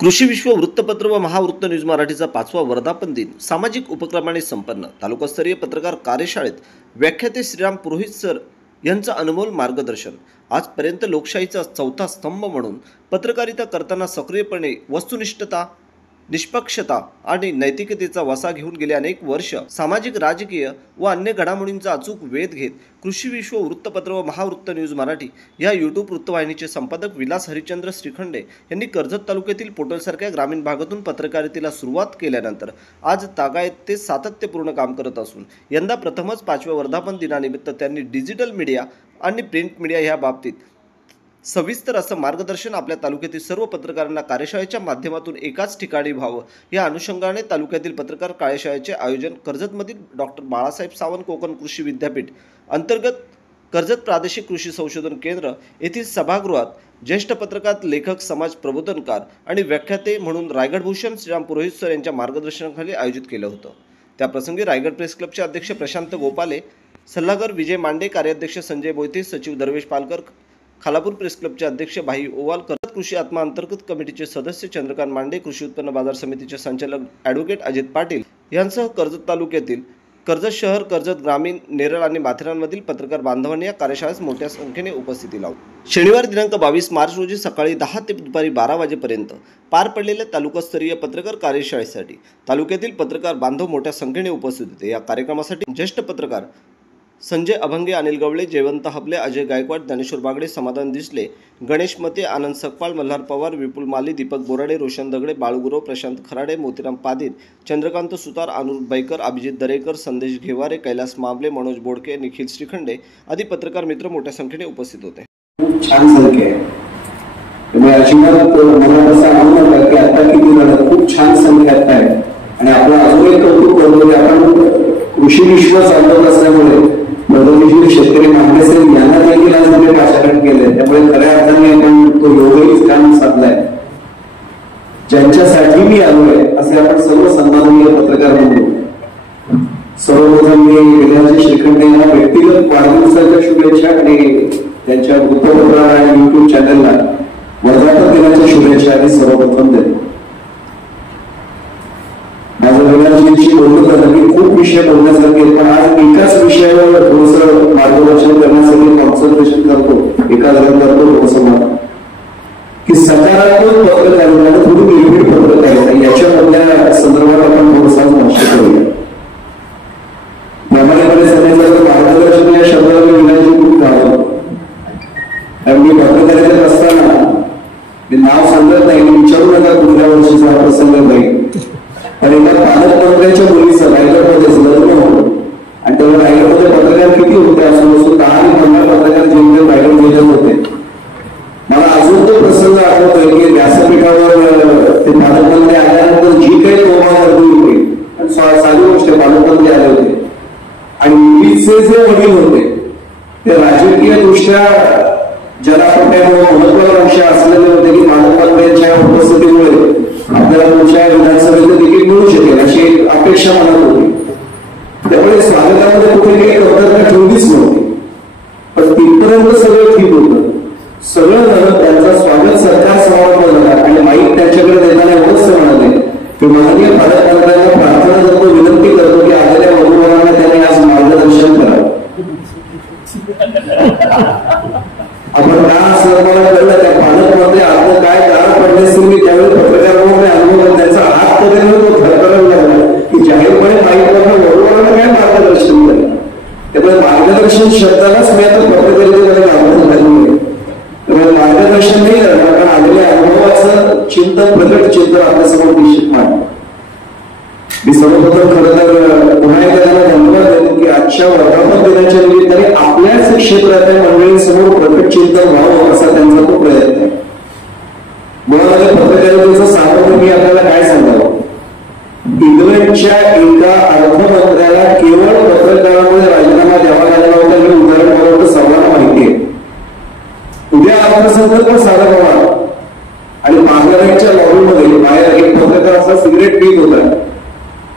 कृषी विश्व वृत्तपत्र व महावृत्त न्यूज मराठीचा 5वा वर्धापन दिन सामाजिक उपक्रमाने संपन्न। तालुकास्तरीय पत्रकार कार्यशाळेत व्याख्याते श्रीराम पुरोहित सर यांचं अनमोल मार्गदर्शन। आजपर्यंत लोकशाहीचा चौथा स्तंभ म्हणून पत्रकारिता करताना सक्रियपणे वस्तुनिष्ठता, निष्पक्षता आणि नैतिकतेचा वसा घेऊन गेले अनेक वर्ष सामाजिक, राजकीय व अन्य घडामोडींचा अचूक वेध घेत कृषी विश्व वृत्तपत्र व महावृत्त न्यूज मराठी या यूट्यूब वृत्तवाहिनीचे संपादक विलास हरिश्चंद्र श्रीखंडे यांनी कर्जत तालुक्यातील पोटलसारख्या ग्रामीण भागातून पत्रकारितेला सुरुवात केल्यानंतर आज तागायत ते सातत्यपूर्ण काम करत असून यंदा प्रथमच 5व्या वर्धापन दिनानिमित्त त्यांनी डिजिटल मीडिया आणि प्रिंट मीडिया या बाबतीत सविस्तर असं मार्गदर्शन आपल्या तालुक्यातील सर्व पत्रकारांना कार्यशाळेच्या माध्यमातून एकाच ठिकाणी व्हावं या अनुषंगाने तालुक्यातील पत्रकार कार्यशाळेचे आयोजन कर्जतमधील डॉक्टर बाळासाहेब सावंत कोकण कृषी विद्यापीठ अंतर्गत कर्जत प्रादेशिक कृषी संशोधन केंद्र येथील सभागृहात ज्येष्ठ पत्रकार, लेखक, समाज प्रबोधनकार आणि व्याख्याते म्हणून रायगडभूषण श्रीराम पुरोहित सर यांच्या मार्गदर्शनाखाली आयोजित केलं होतं। त्याप्रसंगी रायगड प्रेस क्लबचे अध्यक्ष प्रशांत गोपाले, सल्लागार विजय मांडे, कार्याध्यक्ष संजय मोहिते, सचिव दरवेश पालकर, खालापूर प्रेस क्लबचे अध्यक्ष भाई ओवाल, कर्जत कृषी आत्मा अंतर्गत कमिटीचे सदस्य चंद्रकांत मांडे, कृषी उत्पन्न बाजार समितीचे संचालक ॲडव्होकेट अजित पाटील यांसह कर्जत तालुक्यातील कर्जत शहर, कर्जत ग्रामीण, नेरळ आणि माथेरानमधील पत्रकार बांधवांनी या कार्यशाळेस मोठ्या संख्येने उपस्थिती लावली। शनिवार दिनांक 22 मार्च रोजी सकाळी 10 ते दुपारी 12 वाजेपर्यंत पार पडलेल्या तालुकास्तरीय पत्रकार कार्यशाळेसाठी तालुक्यातील पत्रकार बांधव मोठ्या संख्येने उपस्थित होते। या कार्यक्रमासाठी ज्येष्ठ पत्रकार संजय अभंगे, अनिल गवळे, जयवंत हबले, अजय गायकवाड, ज्ञानेश्वर बागडे, समाधान दिसले, गणेश मते, आनंद सकपाळ, मल्हार पवार, विपुल माली, दीपक बोराडे, रोशन दगडे, बाळगुरव, प्रशांत खराडे, मोतीराम पादीर, चंद्रकांत सुतार, अनुरूप बैकर, अभिजित दरेकर, संदेश घेवारे, कैलास माबले, मनोज बोडके, निखिल श्रीखंडे आदी पत्रकार मित्र मोठ्या संख्येने उपस्थित होते। छान संख्या आहे। मी अजिबात मला असं अनुभव की आता किती झालं, खूप छान संख्या आहे। आणि आपलं अजून एक कौतुक करतो की आपण कृषी विश्व चालवत असल्यामुळे प्रगतीशील शेतकरी मांडे साहेब यांना देखील आज आम्ही भाषण केले, त्यामुळे खऱ्या अर्थाने आपण तो योगही काम साधलाय। ज्यांच्यासाठी मी आलोय असे आपण सर्व सन्माननीय पत्रकार म्हणतो। सर्वप्रथम मी विलास श्रीखंडे यांना व्यक्तिगत वाढदिवसाच्या शुभेच्छा आणि त्यांच्या वृत्तपत्र आणि युट्यूब चॅनलला वर्धापन दिनाच्या शुभेच्छा आणि सर्वप्रथम देतो। माझं विलासजींशी बोलत झालं की खूप विषय बोलण्यासारखे, पण आज एकाच विषयावर थोडंसं मार्गदर्शन करण्यासाठी कॉन्सन्ट्रेशन करतो, एकाग्र करतो थोडंसं की सकारात्मक पत्रकारिता थोडी निर्भीड पत्रकारिता याच्यामधल्या संदर्भात आपण थोडंसं भाष्य करूया। प्रामाणिकपणे सांगायचं तर मार्गदर्शन या शब्दाला मी विलासजी खूप घालतो, कारण मी पत्रकारितेत असताना मी नाव सांगत नाही, विचारू नका पुढल्या वर्षीचा हा प्रसंग नाही, आणि एका पालकमंत्र्यांच्या मुलीचं रायगडमध्येच लग्न होतं आणि तेव्हा रायगडमध्ये पत्रकार किती होते असं 10 आणि 15 पत्रकार जिंकले रायगड जिल्ह्यात होते। मला अजून तो प्रसंग आठवतोय की व्यासपीठावर ते पालकमंत्री आल्यानंतर जी काही तोमा गर्दी होती, साधी गोष्ट पालकमंत्री आले होते आणि मुलीचे जे वडील होते ते राजकीय दृष्ट्या जनापट्ट्यामुळे महत्वाकांक्षी असलेले होते की पालकमंत्र्यांच्या उपस्थितीमुळे आपल्याला पुढच्या विधानसभेचं तिकीट मिळू शकेल अशी अपेक्षा मनात होती। त्यामुळे स्वागतामध्ये कुठे काही कमतरता ठेवलीच नव्हती, पण तिथपर्यंत सगळं ठीक होतं। सगळं झालं, त्यांचं स्वागत सरकार समारंभ झाला आणि माईक त्यांच्याकडे देताना एवढंच म्हणाले की माननीय पालकमंत्र्यांना प्रार्थना करतो, विनंती करतो की आलेल्या वधूवरांना त्यांनी आज मार्गदर्शन करावं। आपण का असं मला कळलं त्या पालकमंत्री आपलं काय गाळ पडले असतील मी त्यावेळी पत्रकारांमध्ये अनुभव त्यांचा हात पकडून तो धडपडायला लागला की जाहीरपणे माईकवरनं वधूवरांना काय मार्गदर्शन करेल। त्यामुळे मार्गदर्शन शब्दालाच मी आता पत्रकारितेमध्ये वापरत नाही, त्यामुळे मार्गदर्शन नाही करणार, कारण आलेल्या अनुभवाचं चिंतन, प्रकट चिंतन आपल्यासमोर निश्चित मांडतो। मी सर्वप्रथम खरं तर पुन्हा एकदा त्यांना धन्यवाद देतो की आजच्या वर्धापन दिनाच्या निमित्ताने आपल्याच क्षेत्रातल्या मंडळींसमोर प्रकट चिंतन व्हावं असा त्यांचा तो प्रयत्न आहे। मुळामध्ये पत्रकारितेचं सातत्य मी आपल्याला काय सांगावं, इंग्लंडच्या एका अर्थमंत्र्याला केवळ पत्रकारांमध्ये राजीनामा द्यावा लागला होता हे उदाहरण मला वाटतं सर्वांना माहिती आहे। उद्या अर्थसंकल्प सादर व्हावा आणि पार्लमेंटच्या लॉबीमध्ये बाहेर एक पत्रकार असा सिगरेट पीत होता,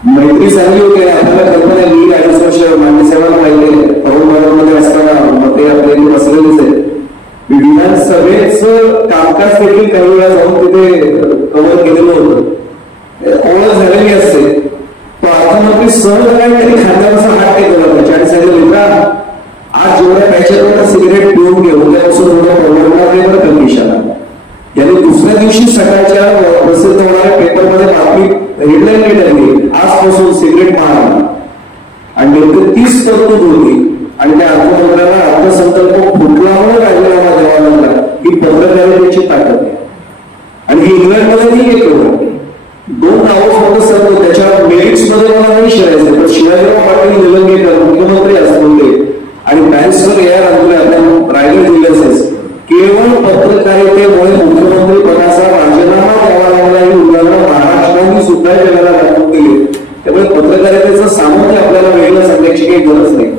मैत्री चांगली होती, आपल्याला कल्पना मी 2.5 वर्ष मान्यसेवाला पाहिजे तरुण असताना मग ते आपल्याला बसलेलेच आहे। विधानसभेचं कामकाज देखील काही वेळा जाऊन तिथे कव्हर केलेलं होतं, ओळख झालेली असते. तो अर्थमंत्री सहज काही खात्यापासून हात टेकवला त्याच्या आणि सांगितलं मित्रा, आज जेवढ्या पॅचेवर सिगरेट पिऊन घे, उद्यापासून एवढं परवडणार नाही बरं कंडिशनला. यांनी दुसऱ्या दिवशी सकाळच्या प्रसिद्ध होणाऱ्या पेपरमध्ये बातमी हेडलाईन टाकली, आजपासून सिगरेट महाग. आणि नेमकं 30 तरतूद होती आणि त्या अर्थमंत्र्यांना अर्थसंकल्प फुटल्यामुळे राजीनामा द्यावा लागला. ही पत्रकारितेची ताकद आहे. आणि हे इंग्लंडमध्येही एक होतं. 2 नावं फक्त सर्व त्याच्या मेरिट्स मध्ये मला नाही शिरायचं, पण शिवाजीराव पाटील निलंगेकर मुख्यमंत्री असले आणि बॅरिस्टर ए आर अंतुले आपल्या रायगड जिल्ह्याचे केवळ पत्रकारितेमुळे मुख्यमंत्री पदाचा राजीनामा द्यावा लागला ही उदाहरणं महाराष्ट्राने सुद्धा जगाला दाखवून दिली. त्यामुळे पत्रकारितेचं सामर्थ्य आपल्याला वेगळं सांगण्याची काही गरज नाही.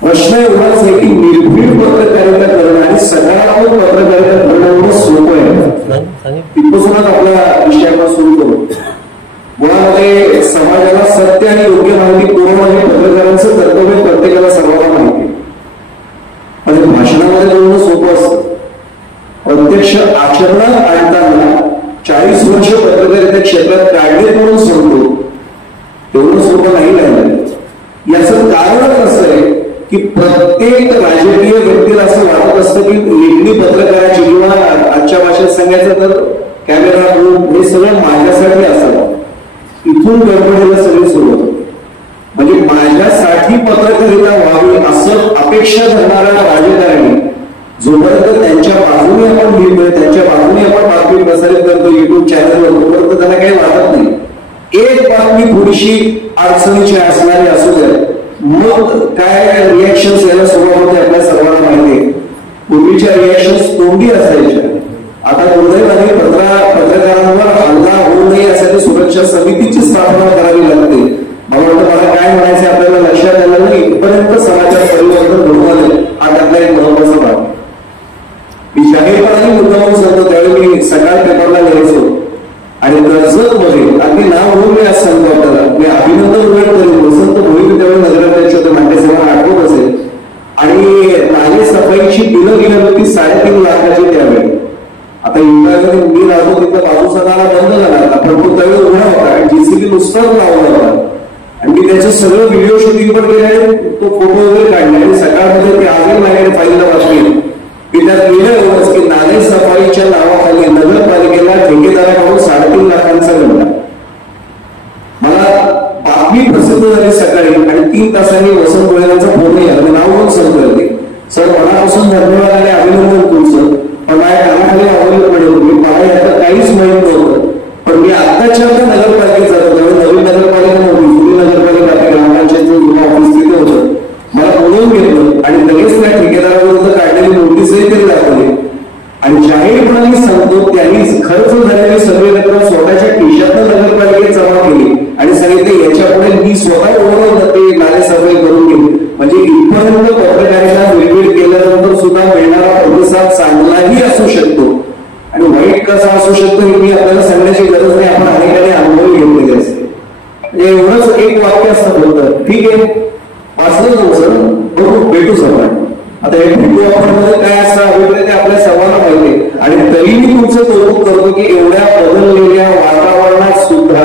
प्रश्न एवढाच आहे की निर्भीड पत्रकारिता करणं आणि सकारात्मक पत्रकारिता करणं एवढं सोपं आहे. तिथपासूनच आपला विषय आपण सुरू करू. मुळामध्ये समाजाला सत्य आणि योग्य माहिती पुरवणं हे पत्रकारांचं कर्तव्य प्रत्येकाला सर्वांना माहिती आहे. आणि भाषणामध्ये बोलणं सोपं असतं, प्रत्यक्ष आचरणात आणताना 40 वर्ष पत्रकारिता क्षेत्रात काढले म्हणून सांगतो तेवढं सोपं नाही राहिलं. याचं कारणच असं आहे की प्रत्येक राजकीय व्यक्तीला असं वाटत असतं की लेखणी पत्रकाराची किंवा आजच्या भाषेत सांगायचं तर कॅमेरा रूम हे सगळं माझ्यासाठी असावं. इथून गडबडीला सगळी सुरुवात होते. म्हणजे माझ्यासाठी पत्रकारिता व्हावी असं अपेक्षा धरणाऱ्या राजकारणी जोपर्यंत त्यांच्या बाजूने आपण लिहितोय, त्यांच्या बाजूने आपण बातमी प्रसारित करतो युट्यूब चॅनलवर, तोपर्यंत त्यांना काही वाटत नाही. एक बातमी थोडीशी अडचणीची असणारी असू द्या, मग काय रिएक्शन्स यायला सुरुवात होते आपल्या सर्वांना माहिती आहे. पूर्वीच्या रिएक्शन्स तोंडी असायच्या. आता दुर्दैवाने पत्रकारांवर हल्ला होऊ नये यासाठी सुरक्षा समितीची स्थापना करावी लागते. मला वाटतं मला काय म्हणायचं आपल्याला लक्षात आलं नाही. इथपर्यंत समाजात परिवर्तन घडवून आले हा त्यातला एक महत्वाचा भाग. मी जाहीरपणाने मुद्दामून सांगतो, त्यावेळी मी सकाळ पेपरला लिहायचो आणि कर्जत मध्ये अगदी नाव होऊन मी आज सांगतो आपल्याला, मी अभिनंदन वेळ करेन वसंत भोईर त्यावेळी नगराध्यक्ष होते, नाट्यसेवा आठवत असेल. आणि नाले सफाईची बिलं गेली होती 3.5 लाखाची त्यावेळी. आता इंग्रजांनी मी राहतो तिथं बाजूचा नाला बंद झाला होता, पण तो त्यावेळी उघडा होता आणि जीसीबी नुसताच लावला होता. आणि मी त्याचं सगळं व्हिडिओ शूटिंग पण केलं, तो फोटो वगैरे काढले आणि सकाळमध्ये ते आजही माझ्याकडे फाईलला वाचली. मी त्यात लिहिलं एवढंच की नाले सफाईच्या नावाखाली नगरपालिकेला ठेकेदाराकडून 3.5 लाखांचा गणला. मला बातमी प्रसिद्ध झाली सकाळी आणि 3 तासांनी वसंत भोईरांचा फोन यायला. मी नाव पण सांगतोय सर, मनापासून धन्यवाद आणि अभिनंदन तुमचं, पण माझ्या कानाखाली आवडलं पडेल. मला याचं काहीच माहित नव्हतं, पण मी आत्ताच्या आता नगरपालिकेत जातो. त्यावेळी नवीन नगरपालिका नव्हती, जुनी नगरपालिका आपल्या ग्रामपंचायतचं जुनं ऑफिस तिथे होतं. मला बोलवून घेतलं आणि लगेच त्या ठेकेदाराविरुद्ध काढलेली नोटीसही तरी दाखवली. आणि जाहीरपणाने सांगतो, त्यांनी खर्च झालेली सगळी रक्कम स्वतःच्या खिशातनं नगरपालिकेत जमा केली आणि सांगितले याच्या पुढे मी स्वतः ओळख ते नाले सफाई करून घेईन. म्हणजे इथपर्यंत पत्रकारिता निर्भीड केल्यानंतर सुद्धा मिळणारा प्रतिसाद चांगलाही असू शकतो आणि वाईट कसा असू शकतो हे मी आपल्याला सांगण्याची गरज नाही. आपण अनेकाने अनुभव घेतलेले असते. म्हणजे एवढंच एक वाक्य असतं होतं, ठीक आहे वाचलं तुमचं, बघू भेटूच आपण. आता हे भेटू आपण काय असं अभिप्राय ते आपल्या सर्वांना माहिती आहे. आणि तरी मी तुमचं कौतुक करतो की एवढ्या बदललेल्या वातावरणात सुद्धा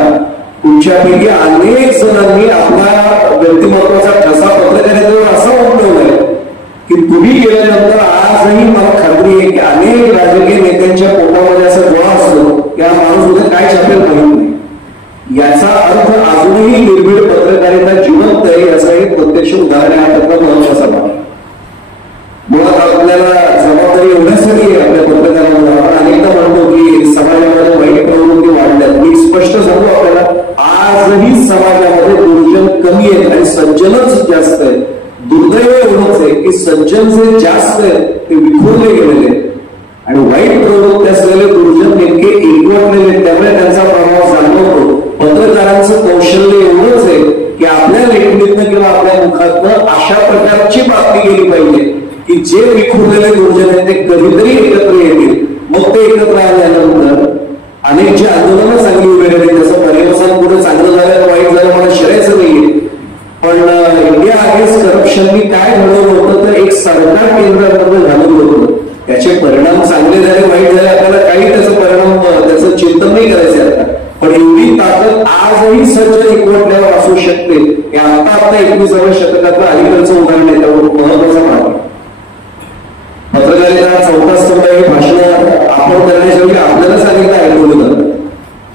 तुमच्यापैकी अनेक जणांनी आपला व्यक्तिमत्वाचा ठसा पत्रकारितेवर असा उमटवलाय की तुम्ही गेल्यानंतर आजही मला खात्री आहे की अनेक राजकीय नेत्यांच्या पोटामध्ये असा गोळा असतो की हा माणूस उद्या काय छापेल माहित नाही. याचा अर्थ अजूनही निर्भीड पत्रकारिता जिवंत आहे याचं एक प्रत्यक्ष उदाहरण आहे. त्यातला महत्वाचा भाग मुळात आपल्याला जबाबदारी एवढ्यासाठी आहे आपल्या पत्रकारांना. आपण अनेकदा म्हणतो की समाजामध्ये वाईट प्रवृत्ती वाढल्यात. मी स्पष्ट सांगतो आपल्याला, आजही समाजामध्ये दुर्जन कमी आहेत आणि सज्जनच जास्त आहेत. दुर्दैव एवढंच आहे की सज्जन जे जास्त आहेत ते विखुरले गेलेले आहेत आणि वाईट प्रवृत्ती असलेले दुर्जन नेमके एकवटलेले, त्यामुळे त्यांचा प्रभाव जाणवतो. पत्रकारांचं कौशल्य एवढंच आहे की आपल्या लेखणीतनं किंवा आपल्या मुखातनं अशा प्रकारची बातमी गेली पाहिजे की जे विखुरलेले दुर्जन आहेत ते कधीतरी एकत्र येतील. मग ते एकत्र आल्यानंतर अनेक जे आंदोलनं चांगली उभे राहिली, त्याचं पर्यवसान पुढे चांगलं झालं वाईट झालं मला शिरायचं नाहीये. पण इंडिया अगेन्स्ट करप्शननी काय घडवलं होतं तर एक सरकार केंद्रामध्ये घालवलं होतं. त्याचे परिणाम चांगले झाले वाईट झाले आपल्याला काही त्याचं परिणाम त्याचं चिंतन पण एवढी ताकद आजही सज्ज एकवटल्यावर असू शकते हे आता 21व्या शतकातलं अलीकडचं उदाहरण आहे. त्यावर महत्वाचा भाग आहे. पत्रकारिता चौथा स्तंभ हे भाषण आपण करण्यासाठी आपल्याला सांगितलं ऐकवलं जातं.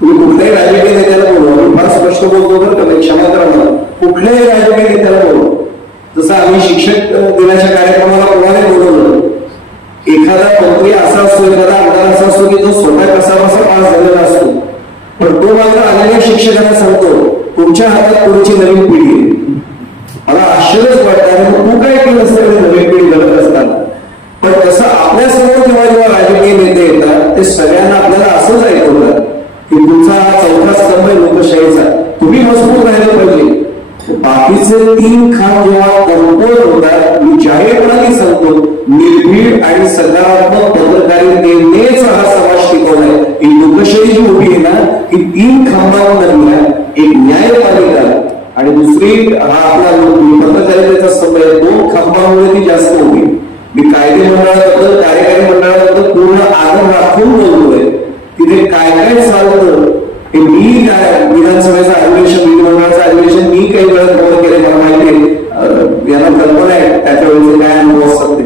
तुम्ही कुठल्याही राजकीय नेत्याला बोलवा, मी फार स्पष्ट बोलतो बरं का, क्षमा करा मला, कुठल्याही राजकीय नेत्याला बोलवा. जसं आम्ही शिक्षक दिनाच्या कार्यक्रमाला कोणाला बोलवलं, एखादा मंत्री असा असतो, एखादा आमदार असा असतो की तो स्वतः कसा बसा पास झालेला असतो, पण तो मात्र आलेल्या शिक्षकांना सांगतो तुमच्या हातात पुढची नवीन पिढी आहे. मला आश्चर्यच वाटतं तू काय केलं असतं नवीन पिढी घडत असताना. पण तसं आपल्यासमोर जेव्हा जेव्हा राजकीय नेते येतात ते सगळ्यांना आपल्याला असंच ऐकवतात की तुमचा हा चौथा स्तंभ आहे लोकशाहीचा, तुम्ही मजबूत राहिलं पाहिजे. बाकीचे 3 खांब जेव्हा कमजोर होतात, मी जाहीरपणाने सांगतो निर्भीड आणि सकारात्मक पत्रकारितेनेच हा समाज टिकवलाय. ही लोकशाही जी उभी आहे ना, ही 3 खांबांमधल्या एक न्यायपालिका आणि दुसरी हा आपला पत्रकारितेचा स्तंभ आहे. 2 खांबांमुळे ती जास्त उभी. मी कायदे मंडळाबद्दल कार्यकारी मंडळाबद्दल पूर्ण आदर राखून बोलतोय. तिथे काय काय चालतं हे मी विधानसभेचं अधिवेशन, विधिमंडळाचं अधिवेशन मी काही वेळा कव्हर केले, मला माहिती आहे, यांना कल्पना आहे त्याच्या वेळेचे काय अनुभव असतात ते.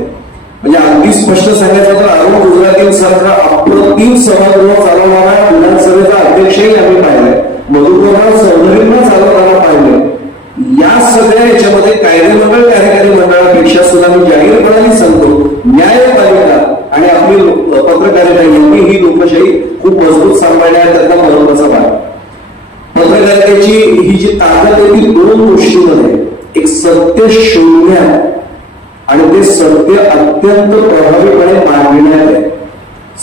म्हणजे अगदी स्पष्ट सांगायचं तर अरुण गुजराती सारखा अप्रतिम सभागृह चालवणारा विधानसभेचा अध्यक्षही आम्ही पाहिलाय, मधुकरराव चौधरींना चालवताना पाहिलंय. या सगळ्या याच्यामध्ये कायदे मंडळ कार्यकारी मंडळापेक्षा सुद्धा मी जाहीरपणाने सांगतो न्यायपालिका आणि आपली पत्रकारिता यांनी ही लोकशाही खूप मजबूत सांभाळण्यात त्याचा महत्वाचा भाग. पत्रकारितेची ही जी ताकद आहे ती 2 गोष्टींमध्ये, एक सत्य शोधण्यात आणि ते सत्य अत्यंत प्रभावीपणे मांडण्यात आहे.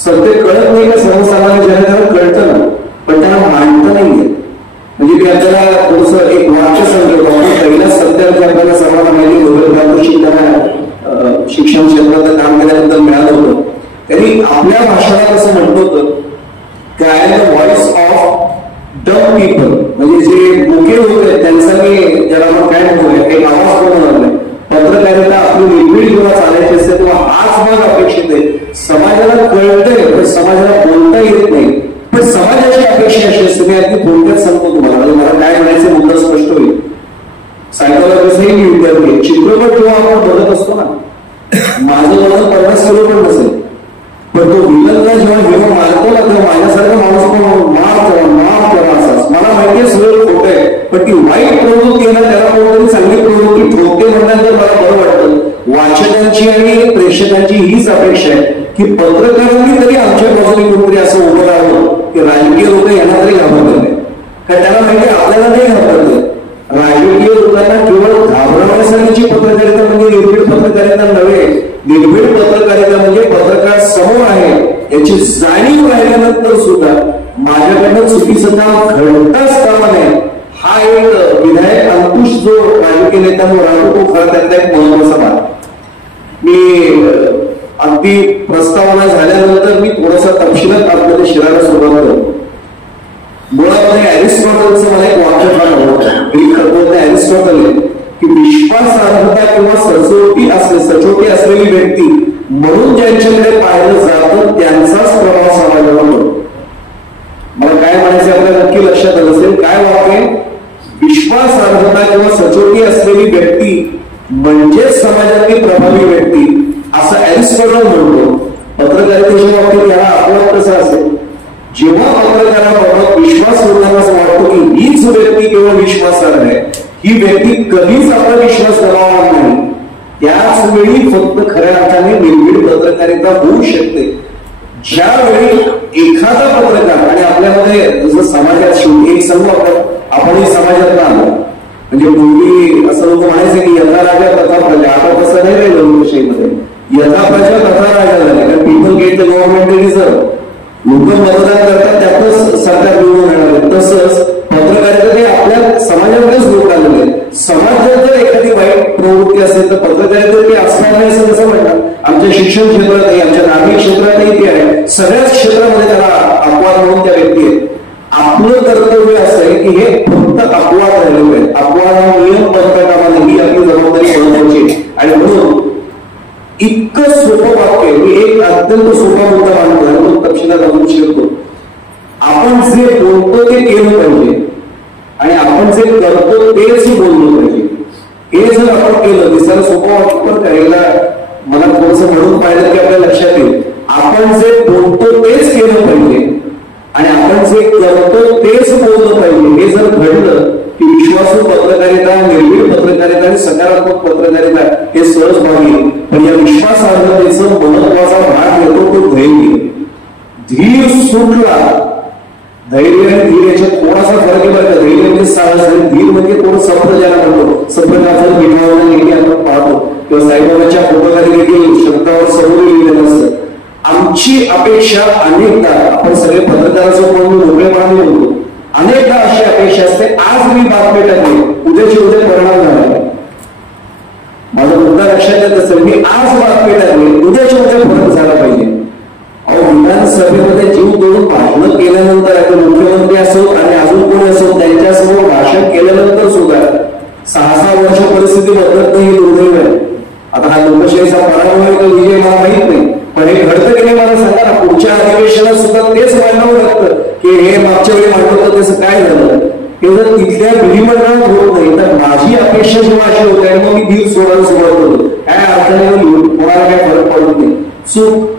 सत्य कळत नाही का सर्वसामान्य जनतेला कळतं ना, पण त्यांना मांडता नाहीये. म्हणजे मी आपल्याला थोडंसं एक वाक्य सांगतो. पहिल्या सत्यावरती आपल्याला सर्वांना माहिती नोबेल पारितोषिक त्यांना शिक्षण क्षेत्रात काम केल्यानंतर मिळालं होतं. त्यांनी आपल्या भाषणात असं म्हटलं होतं की I am the voice of dumb people, म्हणजे जे मुके होते त्यांचा मी ज्याला आपण काय म्हणतोय एक आवाज करून आणलाय. पत्रकारिता आपली निर्भीड जेव्हा चालायची असते तेव्हा हाच भाग अपेक्षित आहे. समाजाला कळतंय पण समाजाला बोलता येत नाही, पण समाजाची अपेक्षा अशी असते. मी अगदी थोडक्यात सांगतो तुम्हाला, मला काय म्हणायचं मुद्दा स्पष्ट होईल. सायकोलॉजीचाही मी विद्यार्थी, चित्रपट जेव्हा आपण बघत असतो ना, माझं वजन 50 किलो पण नसेल, पण तो विलनला जेव्हा हिरो मारतो ना तेव्हा माझ्यासारखा माणूस पण मार असाच. मला माहितीये सगळं खोटं आहे, पण ती वाईट प्रवृत्ती आहे ना, त्याला कोणतरी चांगली प्रवृत्ती ठोकते म्हणल्यानंतर मला बरं वाटतं. वाचकांची आणि प्रेक्षकांची हीच अपेक्षा आहे की पत्रकारांनी तरी आमच्या बाजूने कोणतरी असं उभं राहावं की राजकीय लोक यांना तरी घाबरत नाही. कारण त्याला माहिती आपल्याला नाही घाबरत. राजकीय लोकांना केवळ घाबरवण्यासाठीची पत्रकारिता म्हणजे निर्भीड पत्रकारिता नव्हे. निर्भीड पत्रकारिता म्हणजे पत्रकार समोर आहे याची जाणीव राहिल्यानंतर सुद्धा माझ्याकडनं चुकीचं काम घडताच कामा नये. हा एक विधायक अंकुश जो राजकीय नेत्यांवर राहतो तो खरं त्यातला एक महत्वाचा भाग. मी अगदी प्रस्तावना झाल्यानंतर मी थोडासा तपशिलात आपल्याला शिरायला सुरुवात करतो. मुळामध्ये अरिस्टॉटलचं मला एक वाक्य फार आवडतं. ग्रीक तत्वज्ञ अरिस्टॉटल आहे की विश्वासार्हता किंवा सचोटी असलेली व्यक्ती म्हणून ज्यांच्याकडे पाहिलं जातं त्यांचाच प्रभाव समाजावर पडतो. मला काय म्हणायचं आपल्याला नक्की लक्षात आलं असेल. काय वाक्य? विश्वासार्हता किंवा सचोटी असलेली व्यक्ती म्हणजेच समाजातली प्रभावी व्यक्ती, असं अरिस्टॉटल म्हणतो. पत्रकारितेच्या बाबतीत याला आपोआप कसं असेल, जेव्हा पत्रकाराबाबत विश्वास होताना असं वाटतो की हीच व्यक्ती केवळ विश्वासार्ह आहे, ही व्यक्ती कधीच आपला विश्वास गमावणार नाही, त्याच वेळी फक्त खऱ्या अर्थाने निर्भीड पत्रकारिता होऊ शकते. ज्यावेळी एखादा पत्रकार, आणि आपल्यामध्ये जसं समाजात शेवटी एक संघ आपणही समाजात आलो, म्हणजे पूर्वी असं लोक म्हणायचं की यथा राजा तथा प्रजा, आता तसं नाही राहिलं लोकशाहीमध्ये. यथा प्रजा तथा राजा झाले, कारण people get the government reserve, लोक मतदान करतात त्यातच सरकार निवडून येणार. तसंच पत्रकारिता हे आपल्या समाजामध्येच लोक आलेले आहेत. समाजात जर एखादी वाईट प्रवृत्ती असेल तर पत्रकारिता ते असणार नाही असं कसं म्हणतात. आमच्या शिक्षण क्षेत्रातही, आमच्या नागरिक क्षेत्रातही ते आहे. सगळ्याच क्षेत्रामध्ये त्याला अपवाद म्हणून त्या व्यक्ती आहेत. आपलं कर्तव्य असं आहे की हे फक्त अपवाद राहिलेले आहेत. अपवाद हा नियम पत्रकारामध्ये ही आपली जबाबदारी महत्वाची. आणि म्हणून इतकं सोपं वाक्य, मी एक अत्यंत सोपा मुद्दा मांडतो आणि तो तपशिलात अजून शिरतो. आपण जे बोलतो ते केलं पाहिजे आणि आपण जे करतो तेच बोललो पाहिजे. हे जर आपण केलं दिसायला सोपं वाटतं पण करायला मला थोडंसं म्हणून पाहिलं की आपल्या लक्षात येईल. आपण जे बोलतो तेच केलं पाहिजे आणि आपण जे करतो तेच बोललं पाहिजे. हे जर घडलं की विश्वासू पत्रकारिता, निर्भीड पत्रकारिता आणि सकारात्मक पत्रकारिता हे सहज व्हावी. पण या विश्वासार्हतेचं महत्वाचा भाग येतो तो धैर्य. धीर सुटला, धैर्य आणि धीर याच्यात थोडासा फरक आहे बरं. धैर्य म्हणजे साहस आणि धीर म्हणजे थोडं सप्र ज्याला म्हणतो. सप्रकाचं मिठावं नेहमी आपण पाहतो किंवा साईबाबांच्या फोटोखाली देखील शब्दावर समोर लिहिलेलं असतं. आमची अपेक्षा अनेकदा, आपण सगळे पत्रकाराचं म्हणून मोकळेपणाने बोलतो, अनेकदा अशी अपेक्षा असते आज मी बातमी टाकली उद्याची उद्या परिणाम झाला. माझा मुद्दा लक्षात येत असेल, मी आज बातमी टाकली उद्याच्या उद्या फरक झाला पाहिजे. अहो विधानसभेमध्ये जीव तोडून भाषण केल्यानंतर आता मुख्यमंत्री असो आणि अजून कोणी असो त्यांच्यासमोर भाषण केल्यानंतर सुद्धा 6-6 वर्ष परिस्थिती बदलत नाही. दुर्दैव आहे. आता हा लोकशाहीचा पराभव आहे का विजय मला माहित नाही, पण हे घडतं की नाही मला सांगा ना. पुढच्या अधिवेशनात सुद्धा तेच मांडावं लागतं की हे मागच्या वेळी मांडलं होतं त्याचं काय झालं. हे जर तिथल्या विधिमंडळात होत नाही तर माझी अपेक्षा जेव्हा अशी होते आणि मग मी धीर सोडायला सुरुवात करतो, काय अर्थाने कोणाला काय फरक पडत नाही. चूक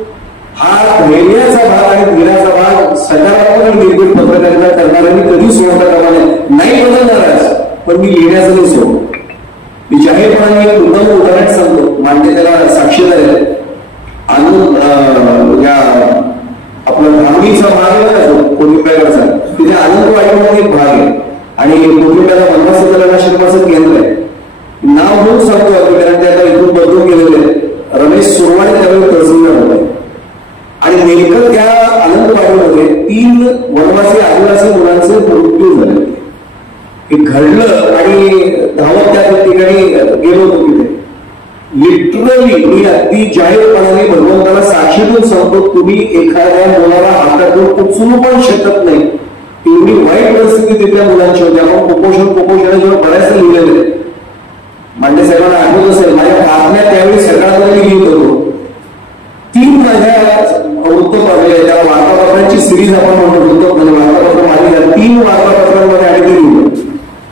हा धैर्याचा भाग आणि धीराचा भाग सकारात्मक आणि निर्भीड पत्रकारिता करणाऱ्यांनी कधी सोडता कामा नाही बदलणारच, पण मी लिहिण्याचं नाही सोड. मी जाहीरपणाने एक उत्तम उदाहरण सांगतो. मांडे त्याला साक्षीदार आहे. आनंद या आपला धावणीचा भाग आहे ना कोणीप्याकडचा, तिथे आनंदवाडीमध्ये एक भाग आहे आणि कोणीप्याला वनवासी कल्याणाश्रमाचं केंद्र आहे. नाव घेऊन सांगतो कारण ते आता इथून बदलून गेलेले आहे. रमेश सुरवाडे त्यावेळी तहसीलदार होते आणि नेमकं त्या आनंदवाडीमध्ये 3 वनवासी आदिवासी मुलांचे मृत्यू झाले. हे घडलं आणि धावत त्या ठिकाणी गेलो होतो. तिथे लिटरली मी अगदी जाहीरपणाने भगवंताला साक्षी देऊन सांगतो, तुम्ही एखाद्या मुलाला हातातून उचलू पण शकत नाही. एवढी वाईट परिस्थिती तिथल्या मुलांची होती. आपण कुपोषणाच्यावर बऱ्याचदा लिहिलेले मांडे साहेबांना आठवत असेल, माझ्या बातम्या त्यावेळी सकाळमध्ये मी लिहित होतो. 3 माझ्या वृत्तपत्र त्या वार्तापत्रांची सिरीज आपण म्हणतो वृत्तपत्र वार्तापत्र मालिका 3 वार्तापत्रांमध्ये आणि लिहिलं.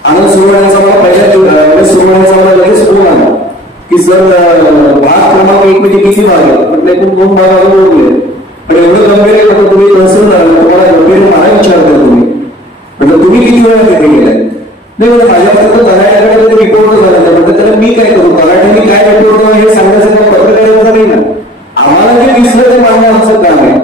आनंद सुरवाड्यांचा मला पहिल्या सुरवाड्यांचा मला लगेच फोन आला की सर भाग क्रमांक 1 म्हणजे किती भाग आहे. म्हटलं एकूण 2 भागावर बोलले पण एवढं गंभीर आहे का तुम्ही तहसीलदार तुम्हाला गंभीर मला विचारता तुम्ही. म्हटलं तुम्ही किती वेळा तिथे गेलाय. नाही म्हणजे माझ्यापर्यंत तलाठ्याकडे रिपोर्ट झाला. म्हटलं त्याला मी काय करू, तलाठ्याने काय रिपोर्ट हे सांगायचं का पत्रकारिता नाही ना. आम्हाला जे दिसलं ते मागणं आमचं काम आहे.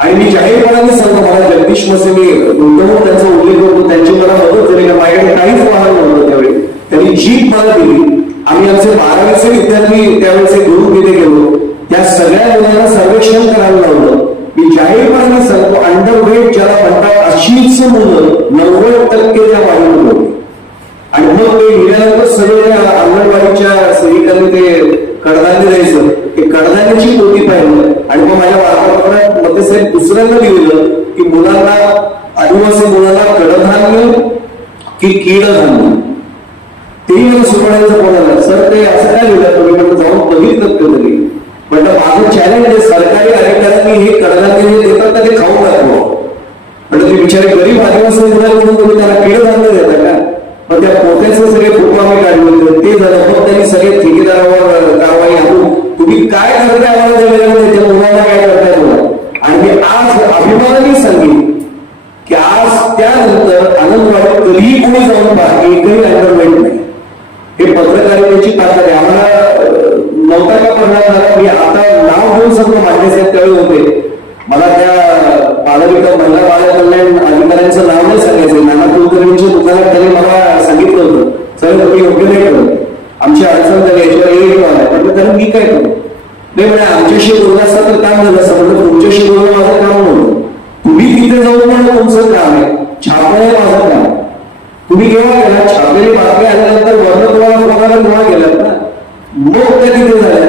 आणि मी जाहीरपणाने सांगतो, मला जगदीश मसे मी गुंतवणूक त्यांचा उल्लेख करतो, त्यांची मला मदत झाली. माझ्याकडे काहीच वाहन नव्हतं त्यावेळी. त्यांनी जीप मला दिली. आम्ही आमचे 12वीचे विद्यार्थी त्यावेळेचे ग्रुप तिथे गेलो. त्या सगळ्या मुलांना सर्वेक्षण करायला लावलं. मी जाहीरपणाने सांगतो, अंडरवेट ज्याला म्हणतात अशीच मुलं 90% त्या वाढीमध्ये होती. आणि मग ते लिहिल्यानंतर सगळे अंगणवाडीच्या सेविकांनी ते कडधान्य द्यायचं, ते कडधान्याची पोती पाहिलं आणि मग माझ्या वार्तापत्रात मग साहेब दुसऱ्यांदा लिहिलं की मुलांना, आदिवासी मुलांना कडधान्य की कीडधान्य. तेही मला सुरवाड्याचा फोन आला, सर ते असं काय लिहिलं तुम्ही. म्हटलं जाऊन बघितलं कधी. म्हटलं माझं चॅलेंज आहे सरकारी अधिकाऱ्यांनी हे कडधान्य जे देतात ना ते खाऊन दाखवा. म्हटलं ते बिचारे गरीब आदिवासी मुलांना म्हणून तुम्ही त्याला कीडधान्य देता का. मग त्या पोत्याचे सगळे फोटो आम्ही काढले. ते झालं. मग त्यांनी सगळे ठेकेदारावर कारवाई आणून तुम्ही काय करताय आम्हाला दिलेलं त्या मुलांना काय करताय तुम्हाला. आणि मी आज अभिमानाने सांगेन की आज त्यानंतर आनंदवाडीत कधीही कोणी जाऊन पहा एकही अंडरवेट नाही. हे पत्रकारितेची ताकद आहे. आम्हाला नव्हता का परिणाम झाला. मी आता नाव घेऊन सांगतो, मांडे साहेब त्यावेळी होते. मला त्या बालविकास महिला बाल कल्याण अधिकाऱ्यांचं नाव नाही सांगायचं. नाना कुलकर्णींच्या दुकानात त्यांनी मला सांगितलं होतं, सर तुम्ही योग्य नाही करत, आमची अडचण झाली याच्यावर हे आलाय. म्हटलं त्याला मी काय करू. नाही म्हणजे आमच्याशी बोलला असता तर काम झालं असं. म्हटलं तुमच्याशी बोलणं माझं काम नव्हतं. तुम्ही तिथे जाऊन म्हणून तुमचं काम आहे, छापणं माझं काम. तुम्ही केव्हा गेला छापलेली बातमी आल्यानंतर वर्ण तुम्हाला प्रमाणात केव्हा गेलात ना. मग त्या तिथे झाल्या.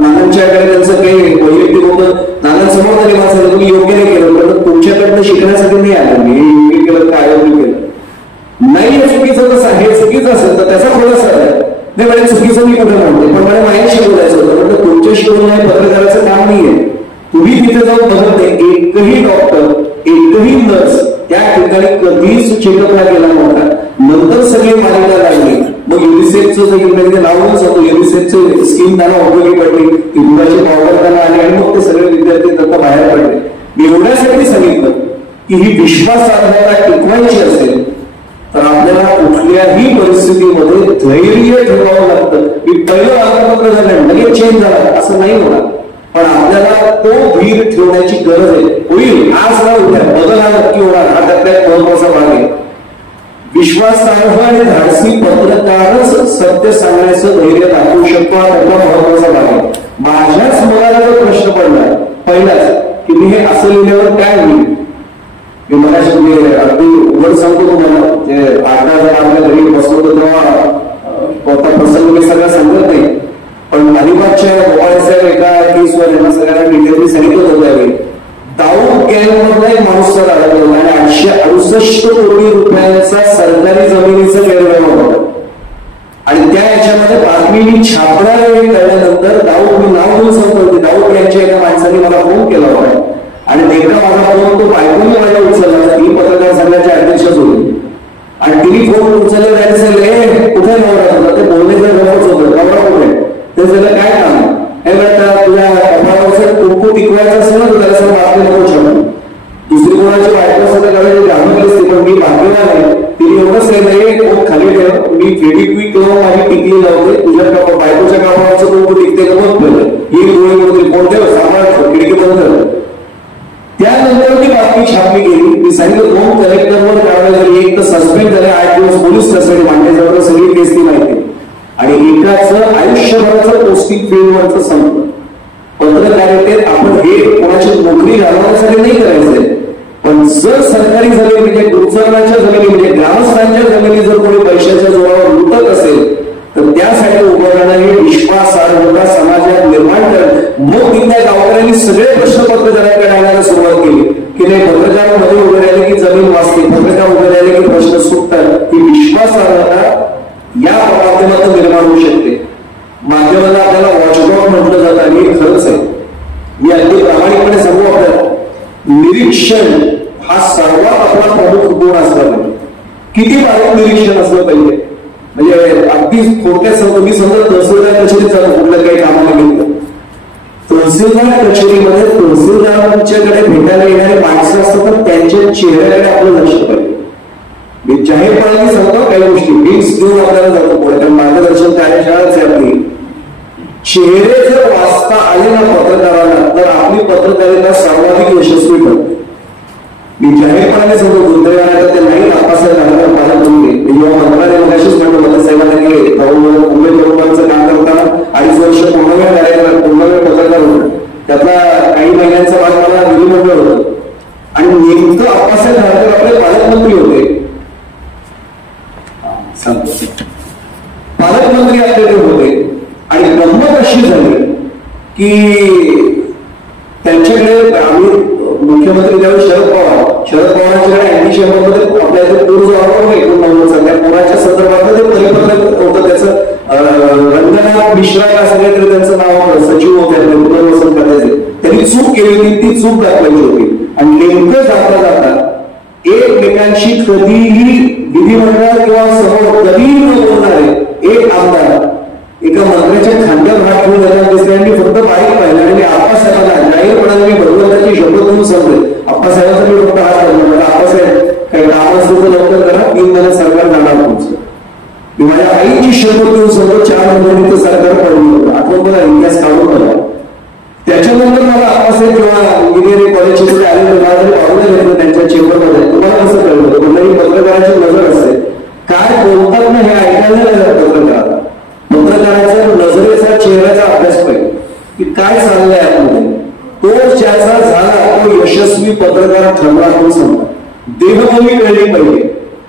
नानांच्याकडे त्यांचं काही वैयक्तिक होतं, नानांसमोर तरी माझं तुम्ही योग्य नाही केलं. पण तुमच्याकडनं शिकण्यासाठी नाही आलं. मी योग्य केलं काय अयोग्य केलं नाही. हे चुकीचं कसं आहे, हे चुकीचं असेल तर त्याचा खुलासा आहे. नाही म्हणजे चुकीचं मी कुठे म्हणते, पण मला माझ्याशी बोलायचं होतं. म्हणजे तुमच्याशी बोलणं हे पत्रकाराचं काम नाहीये. तुम्ही तिथे जाऊन बघत नाही एकही डॉक्टर, एकही नर्स त्या ठिकाणी कधीच चेकअप नाही केला नव्हता. नंतर सगळी मालिका लागली. मग युनिसेफचं जे नावच होतं, युनिसेफचं स्कीम त्यांना उपयोगी पडली, ती दुधाची पावडर त्यांना आली आणि मग ते सगळे विद्यार्थी त्याला बाहेर पडले. मी एवढ्यासाठी सांगितलं की ही विश्वासार्हता टिकवायची असेल तर आपल्याला कुठल्याही परिस्थितीमध्ये धैर्य ठेवावं लागतं. मी पहिलं वार्तापत्र झालं लगेच चेंज झाला असं नाही होणार, पण आपल्याला तो धीर ठेवण्याची गरज आहे. होईल आज ना उद्या बदल हा नक्की होणार, हा त्यातला महत्वाचा भाग आहे. विश्वासार्ह आणि धाडसी पत्रकारच सत्य सांगण्याचं धैर्य दाखवू शकतो, हा त्यातला महत्वाचा भाग आहे. माझ्याच मनाला जो प्रश्न पडला पहिलाच की मी हे असं लिहिल्यावर काय होईल. मी मला अगदी उघड सांगतो तुम्हाला, ते 8,000 आपल्या घरी बसवतो तेव्हा कोणता प्रसंग मी सगळं सांगत नाही, पण अलिबागच्या गोपाळसाहेब एका केसवर यांना सगळ्यांना डिटेलली सांगितलं होतं. दाऊद गँगमधला एक माणूस सर अडकला आणि 868 कोटी रुपयांचा सरकारी जमिनीचं गैरव्यवहार होता. आणि त्या याच्यामध्ये बातमी छापणार कळल्यानंतर दाऊद, मी नाव घेऊन सांगतो, दाऊद यांच्या एका माणसाने मला फोन केला होता आणि नेमका माझा फोन तो बायकोने माझ्या उचलला. ती पत्रकार संघाच्या अध्यक्षच होती आणि तिने फोन उचलले आणि सांगितलं कुठे नवरा, ते बोलण्याचं गमच होतं, नवरा कुठे, ते सगळं काय काम हे म्हणतात तुझ्या कपाळावरचं कुंकू टिकवायचं असेल ना तर त्याला सगळं बातमी नको छापू. दुसरी कोणाची बायको सगळं करायची घालून असते, पण मी भाग्यवान आहे. तिने एवढंच नाही खाली ठेव, मी फेविक्विक किंवा माझी टिकली लावते, तुझ्या बायकोच्या कपाळावरचं कुंकू टिकते का बघ पहिलं, ही गोळी होती कोणत्या सामान खिडकी बंद कर. त्यानंतर ती बातमी छापली गेली. मी सांगितलं 2 कलेक्टरवर कारवाई झाली, एक तर सस्पेंड झाले, 8 दिवस पोलीस कस्टडी मांडण्याजवळ सगळी केस ती माहिती आणि एकाचं आयुष्यभराचं पोस्टिंग फील्डवरचं संपलं. पत्रकारितेत आपण हे कोणाची नोकरी घालवण्यासाठी नाही करायचंय, पण जर सरकारी जमीन म्हणजे गुजरणाच्या जमिनी म्हणजे ग्रामस्थांच्या जमिनी जर कोणी पैशाच्या जोरावर लुटत असेल तर त्यासाठी उभं राहणं हे विश्वासार्हता समाजात निर्माण करणं. मग तिथल्या गावकऱ्यांनी सगळे प्रश्नपत्र करायला सुरुवात केली की नाही पत्रकारांमध्ये उभे राहिले की जमीन वाचते, पत्रकार उभे राहिले की प्रश्न सुटतात. ही विश्वासार्हता या माध्यमातून निर्माण होऊ शकते. माध्यमाला आपल्याला वॉचडॉग म्हटलं जातं आणि हे खरंच आहे. मी अगदी प्रामाणिकपणे सांगू, आपल्याला निरीक्षण हा सर्वात आपला प्रमुख गुण असला पाहिजे. किती बारीक निरीक्षण असलं पाहिजे, म्हणजे अगदी थोडक्यात सांगतो. मी समजा तहसीलदार कचेरीत जातो कुठल्या काही कामाला गेलं, तहसीलदार कचेरीमध्ये तहसीलदारांच्याकडे भेटायला येणारे माणसं असतात तर त्यांच्या चेहऱ्याकडे आपलं लक्ष पाहिजे. मी जाहीरपणाने सांगतो काही गोष्टी मीच घेऊन आपल्याला जातो पुढे, कारण मार्गदर्शन कार्यशाळाच आहे आपली. चेहरे जर वाचता आले ना पत्रकारांना तर आपली पत्रकारिता सर्वाधिक यशस्वी ठरते. मी जाहीरपणाने सांगतो दुर्दैवाने ते नाही आपासाहेब पालकमंत्री किंवा मंत्रालय मगाशीच म्हणतो मला उमेदवारांचं काम करताना 2.5 वर्ष पूर्णवेळ पत्रकार होतं. त्यातला काही महिन्यांचा भाग मला विधिमंडळ होतं आणि नेमकं आपासाहेब आपले पालकमंत्री होते. पालकमंत्री आपल्याकडे होते आणि गंमत अशी झाली की त्यांच्याकडे आम्ही मुख्यमंत्री त्यावेळी शरद पवारांच्याकडे 80 मध्ये आपल्या इथे पूर जो आला त्या पुराच्या संदर्भात ते परिपत्रक होतं. त्याचं रंगनाथ मिश्रा का सगळे तरी त्यांचं नाव सचिव होते पुनर्वसन करण्याचे. त्यांनी चूक केली होती, ती चूक दाखवायची होती आणि नेमकं जाता जाता एकमेकांशी कधीही विधिमंडळात किंवा समोर कधीही न बोलणारे एक आमदार एका मंत्र्याच्या खांद्यावर हात ठेवून जातात दुसऱ्यांनी फक्त बाईक पाहिलं आणि आप्पासाहेबांना जाहीरपणाने मी भगवंताची शपथ म्हणून सांगतोय. आप्पासाहेबांचा मी फक्त हात धरला, आप्पासाहेब काही काम असलं तर लवकर करा, 3 महिन्यात सरकार जाणार तुमचं. मी माझ्या आईची शपथ घेऊन सांगतो 4 महिन्यांनी सरकार पडलं होतं. आठवण मला इतिहास काढून बघा. त्याच्यानंतर मला आप्पासाहेब जेव्हा इंजिनिअरिंग कॉलेजचे आले तर पाहुणे घेतलं त्यांच्या चेंबरमध्ये. तुम्हाला कसं कळलं कुठल्याही पत्रकाराची नजर असते, काय बोलतात ना हे ऐकायला पत्रकार. पत्रकाराच्या नजरेचा चेहऱ्याचा अभ्यास पाहिजे की काय चाललंय आतमध्ये. तो ज्याचा झाला तो यशस्वी पत्रकार ठरला म्हणून सांगतात. देहबोली कळली पाहिजे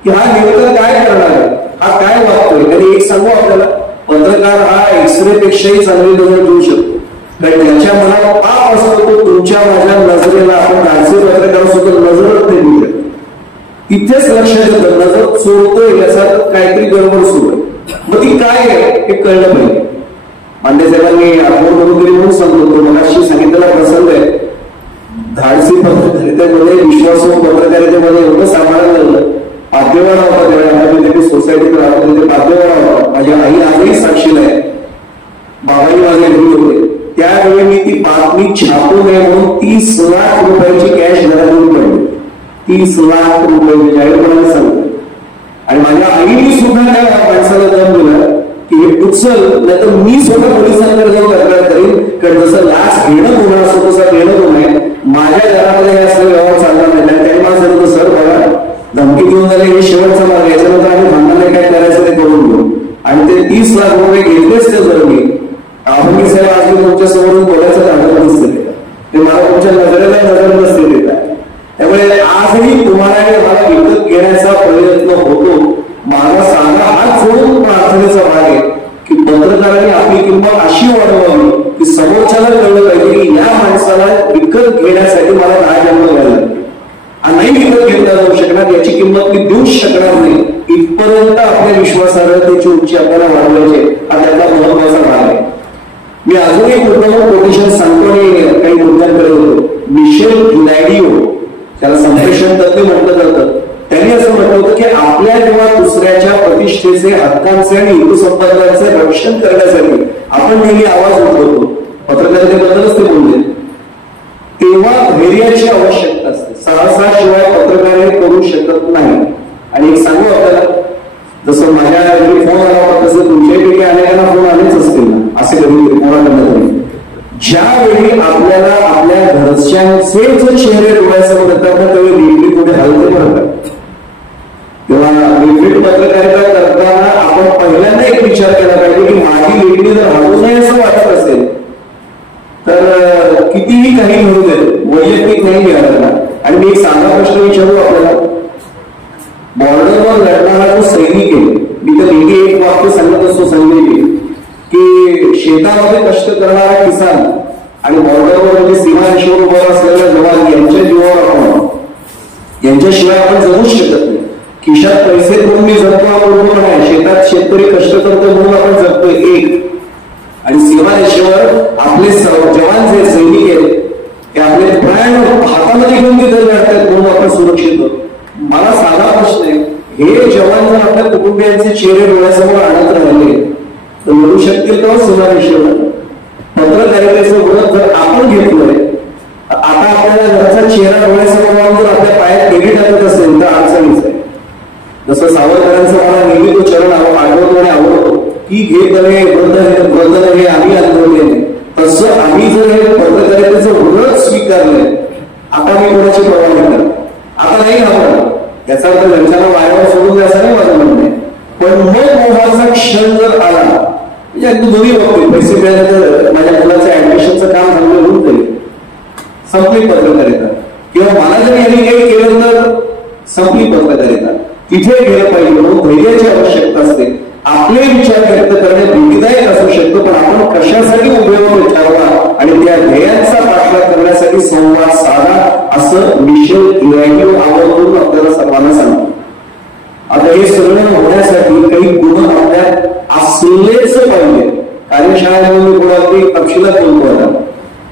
की हा नेमकं काय करणार आहे, हा काय वागतोय. आणि एक सांगू आपल्याला, पत्रकार हा एक्सरे पेक्षाही चांगली नजर घेऊ शकतो. कारण ज्याच्या मनात पाप असतो तो तुमच्या माझ्या नजरेला आपण धाडसी पत्रकार सुद्धा नजरच नाही देऊ शकतो. इथेच लक्षात येतं नजर चोरतोय याचा काहीतरी गडबड सुरू आहे. मग ती काय आहे हे कळलं पाहिजे. मांडे साहेबांनी आठवण करून तरी म्हणून सांगतो, तो मगाशी सांगितलेला प्रसंग आहे. धाडसी पत्रकारितेमध्ये विश्वासू पत्रकारितेमध्ये एवढं सांभाळायला लागलं. पाद्यवाडा होता त्यावेळेला सोसायटीत राहत होते, पाद्यवाडा होता. माझी आई आजही साक्षीला आहे. बाबाई माझे घरी होते त्यावेळी मी ती बातमी छापू नये म्हणून 30 लाख रुपयाची कॅश घरातून पडली. 30 लाख रुपये जाहीरपणाने सांगतो. आणि माझ्या आईने सुद्धा त्या माणसाला दम दिला की हे उचल, नाही तर मी स्वतः पोलिसांकडे जाऊन तक्रार करीन. कारण जसं लाच घेणं गुन्हा असतो तसा घेणं गुन्हा आहे. माझ्या घरामध्ये हे असं व्यवहार चालला नाही. त्यांनी मला सांगितलं सर बघा धमकी देऊन झाले हे शेवटचा मार्ग, याच्यानंतर आम्ही भांडणाने काय करायचं ते करून घेऊ. आणि ते 30 लाख रुपये घेतलेच ते जर मी आम्ही साहेब आज मी तुमच्या समोरून बोलायचं धाडत नसते ते मला तुमच्या नजरेला नजर नसते देत आहे. त्यामुळे आजही तुम्हाला मला विकत घेण्याचा प्रयत्न होतो. माझा साधा हात सोडून प्रार्थनेचा भाग आहे की पत्रकारांनी आपली किंमत अशी वाढवावी की समोरच्याला कळलं पाहिजे की या माणसाला विकत घेण्यासाठी मला 10 जन्म घ्यायला नाही विकत घेतला जाऊ शकणार, याची किंमत मी देऊच शकणार नाही. इथपर्यंत आपल्या विश्वासार्हतेची उंची आपल्याला वाढवायची हा त्याचा महत्वाचा भाग आहे. मी अजून एक मुद्दा कोटेशन सांगतो आणि काही मुद्द्यांकडे होतो. मिशेल लॅडिओ त्याला संप्रेषण तज्ञ म्हटलं जातं. त्यांनी असं म्हटलं होतं की आपल्या किंवा दुसऱ्याच्या प्रतिष्ठेचे, हक्कांचे आणि हितसंबंधांचे रक्षण करण्यासाठी आपण नेहमी आवाज उठवतो. पत्रकारितेबद्दलच ते बोलले. तेव्हा धैर्याची आवश्यकता असते. साहसाशिवाय पत्रकारिता करू शकत नाही. आणि एक सांगू आपल्याला, जसं माझ्या फोन आला होता तसं तुमच्यापैकी अनेकांना फोन आलेच असतील ना, असे कधी कोणाकडनं. ज्यावेळी आपल्याला आपल्या घरच्यांचे जर चेहरे डोळ्यासमोर येतात ना त्यावेळी रिपीट कुठे हलते बरोबर. तेव्हा रिपीट पत्रकारिता करताना आपण पहिल्यांदा एक विचार केला पाहिजे की माझी लेखणी जर हलू नये असं वाटत असेल तर कितीही काही म्हणू दे वैयक्तिक नाही घ्यायला. आणि मी एक साधा प्रश्न विचारू आपल्याला, बॉर्डरवर लढणारा जो सैनिक आहे, मी तर नेहमी एक वाक्य सांगत असतो संजयजी की शेतामध्ये कष्ट करणारा किसान आणि बॉर्डरवर म्हणजे सीमारेषेवर उभा असलेला जवान यांच्या जीवावर आपण यांच्याशिवाय आपण जगूच शकत नाही. खिशात पैसे करून मी जगतो आपण नाही, शेतात शेतकरी कष्ट करतो म्हणून आपण जगतोय एक. आणि सीमारेषेवर आपले जवान जे सैनिक आहेत ते आपले प्राण हातामध्ये घेऊन तिथे लढतात म्हणून आपण सुरक्षित होतो. मला साधा प्रश्न आहे, हे जवान जर आपल्या कुटुंबियांचे चेहरे डोळ्यासमोर आणत राहिले तर लढू शकतील का सीमारेषेवर? पत्रकारितेचं व्रत जर आपण घेतलोय, आता आपल्याला घराचा चेहरा डोळ्यासमोर आणून जर आपल्या पायात तेगी टाकत असेल तर अडचणीच आहे. जसं सावरकरांचं मला नेहमी तो चरण आठवतो आणि आवडतो की घे करे व्रत हे आम्ही अनुभवले, तसं आम्ही जर हे पत्रकारितेचं व्रत स्वीकारलंय, आता मी कोणाची पर्वा नाही करत, आता नाही आपण याचा अर्थ घरच्यांना वायावर सोडून द्यायचा नाही माझं म्हणणं आहे. पण मग मोहाचा क्षण जर आला म्हणजे अगदी दोन्ही बाबतीत पैसे मिळाले तर माझ्या मुलाचं ऍडमिशनचं काम चांगलं होऊन जाईल, संपली पत्रकारिता. किंवा मला जर यांनी काही केलं तर संपली पत्रकारिता. तिथे गेलं पाहिजे म्हणून धैर्याची आवश्यकता असते. आपले विचार व्यक्त करणे भीतीदायक असू शकतो, पण आपण कशासाठी उभे होतो ठरवा आणि त्या ध्येयांचा पाठलाग करण्यासाठी संवाद साधा, असं मिशेल लॅडिओ आवर्जून आपल्याला सर्वांना सांगतो. आता हे सगळं होण्यासाठी काही गुण आपल्यात असलेच पाहिजे. कार्यशाळेमध्ये मी कोणावरती तपशिलात बोलतो आता,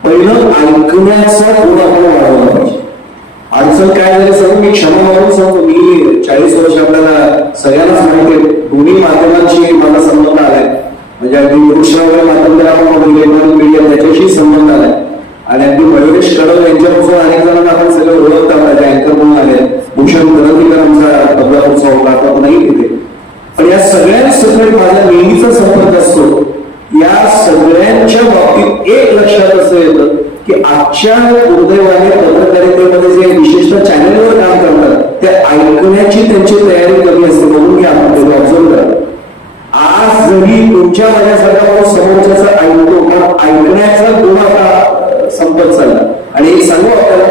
पहिलं ऐकण्याचा गुण आपण वाढवला पाहिजे. अडचण काय झाली सांगू, मी क्षमा मागून सांगतो. मी 40 वर्ष आपल्याला सगळ्यांनाच माहिती आहे दोन्ही माध्यमांशी मला संबंध आलाय. म्हणजे अगदी दृश्य वगैरे माध्यम आपण इलेक्ट्रॉनिक मीडिया त्याच्याशी संबंध आलाय. आणि अगदी मयुरेश कडव यांच्यापासून अनेक जणांना आपण सगळे ओळखतात. माझ्या अँकर म्हणून आले, भूषण करंदीकर आमचा बदलापूरचा होता, आता नाही तिथे. पण या सगळ्यांसकट माझा नेहमीचा संपर्क असतो. या सगळ्यांच्या बाबतीत एक लक्षात असं येतं की आजच्या दुर्दैवाने पत्रकारितेमध्ये जे विशिष्ट चॅनेलवर काम करतात ते ऐकण्याची त्यांची तयारी कमी असते. म्हणून घ्या ऑब्झर्व करा. आज जरी तुमच्या माझ्यासारखा माणूस समोरच्याचा ऐकतो, पण ऐकण्याचा गुण आता संपत चालला. आणि एक सांगू आपल्याला,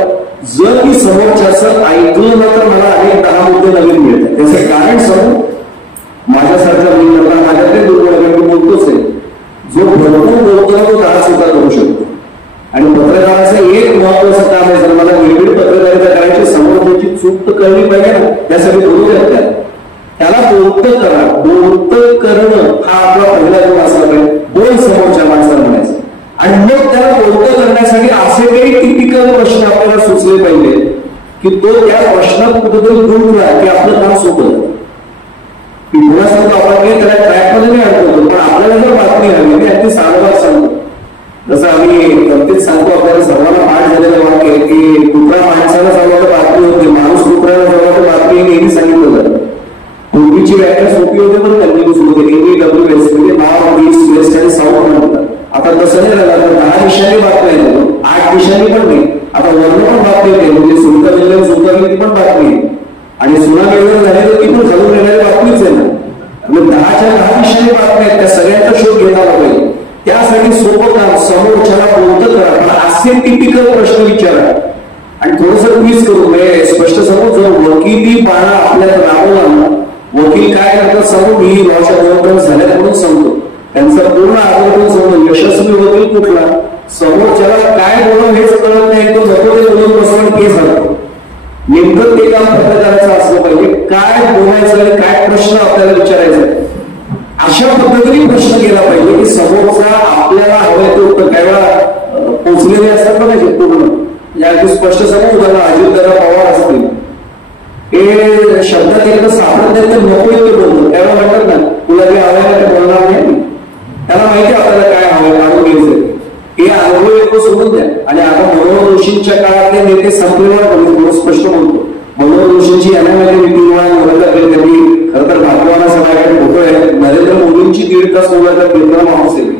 जर मी समोरच्याचं ऐकलं ना तर मला अनेक 10 मुद्दे नवीन मिळतात. त्याचं कारण सांगू, माझ्यासारखा मी करता माझ्याकडे दुर्बळ बोलतोच आहे. जो भरपूर बोलतो तो 10 सुद्धा करू शकतो. आणि पत्रकाराचं एक महत्वाचं काम आहे, जर मला निर्भीड पत्रकारिता करायची समोरची चूक तर कळली पाहिजे ना, त्यासाठी बोलू द्या. त्याला बोलतं करा. बोलतं करणं हा आपला पहिला गुण असला पाहिजे. बोल समोरच्या माणसाला म्हणायचं. आणि मग त्याला बोलतं करण्यासाठी असे काही टिपिकल प्रश्न आपल्याला पाहिजे की तो त्या प्रश्नात कुठेतरी गुंतला की आपलं काम सोपं. की पुन्हा सांगतो आपण काही त्याला ट्रॅकमध्ये नाही अडकवतो, पण आपल्याला जर बातमी हवी मी अगदी साधं सांगतो. जसं आम्ही प्रत्येक सांगतो आपल्याला सर्वांना पाठ झालेलं वाक्य आहे की कुत्रा माणसाला सांगलं तर बातमी होते, माणूस कुत्र्याला सांगला तर बातमी नेहमी सांगितलं जातं. पूर्वीची व्याख्या सोपी होते पण कंटिन्यूस होते. AWS म्हणजे नॉर्थ ईस्ट वेस्ट आणि साऊथ म्हणतात. आता तसं नाही झालं, तर 10 दिशांनी बातम्या येतो, 8 दिशांनी पण नाही. आता वर्ण पण बातमी येते, म्हणजे सुलता गेल्यावर सुलता गेली पण बातमी आहे आणि सुना गेल्यावर झाले तर ती पण घालून येणारी बातमीच आहे ना. म्हणजे 10च्या 10 दिशांनी बातम्या आहेत, त्या सगळ्यांचा शोध घेता आला पाहिजे. त्यासाठी सोपं काम समोरच्याला बोलतं करा, पण असे टिपिकल प्रश्न विचारा आणि थोडंसं क्विज करू. म्हणजे स्पष्ट समोर जर वकिली पाहणं आपल्याला राबवला ना, वकील काय करतात सांगू, मी लॉच्या जबाबदार झाल्यात म्हणून सांगतो, त्यांचा पूर्ण आदर करून सांगतो. यशस्वी वकील कुठला, समोरच्याला काय बोलणं हेच कळत नाही, तो नको ते बोलून बसवून केस झाला. नेमकं ते काम पत्रकाराचं असलं पाहिजे, काय बोलायचं आणि काय प्रश्न आपल्याला विचारायचा अशा पद्धतीने प्रश्न केला पाहिजे की समोरचा आपल्याला हवंय ते उत्तर. काही वेळा पोचलेले असतात ना पाहिजे पूर्ण, या अगदी स्पष्ट समोर उदाहरण अजितदादा पवार असतील, हे शब्दात एकदा सापडत नाही तर नको ते बोलतो. त्यावेळेला म्हणतात ना तुला जे हवंय ना ते बोलणार नाही, त्याला माहिती आपल्याला काय हवंय काढून घ्यायचंय. हे अनुभव येतो सोडून द्या. आणि आता मनोहर जोशींच्या काळातले नेते संपलेला स्पष्ट बोलतो. मनोहर जोशींची याच्यामध्ये मिटिंगला मुलाखत त्यांनी खरं तर भागवाना सभागृहात फोटो आहे, नरेंद्र मोदींची 1.5 तास मुलाखत घेतला माणूस आहे.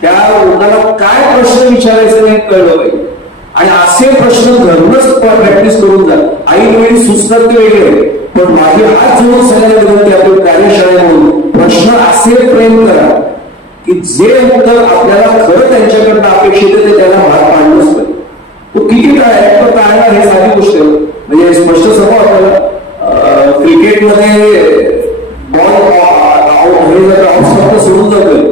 त्या लोकांना काय प्रश्न विचारायचे नाही कळलं पाहिजे आणि असे प्रश्न घरूनच प्रॅक्टिस करून जा. ऐन वेळी सुचतात ते वेगळे, पण माझी हात जोडून सगळ्यांना विनंती आपली कार्यशाळेमधून प्रश्न असे फ्रेम करा की जे उत्तर आपल्याला खरं त्यांच्याकडनं अपेक्षित आहे ते त्यांना भाग पाडलंच पाहिजे. तो किती काय तो टाळणार हे साधी गोष्ट आहे. म्हणजे स्पष्ट समोर आपल्याला क्रिकेटमध्ये बॉल हे जर फक्त सोडून जातोय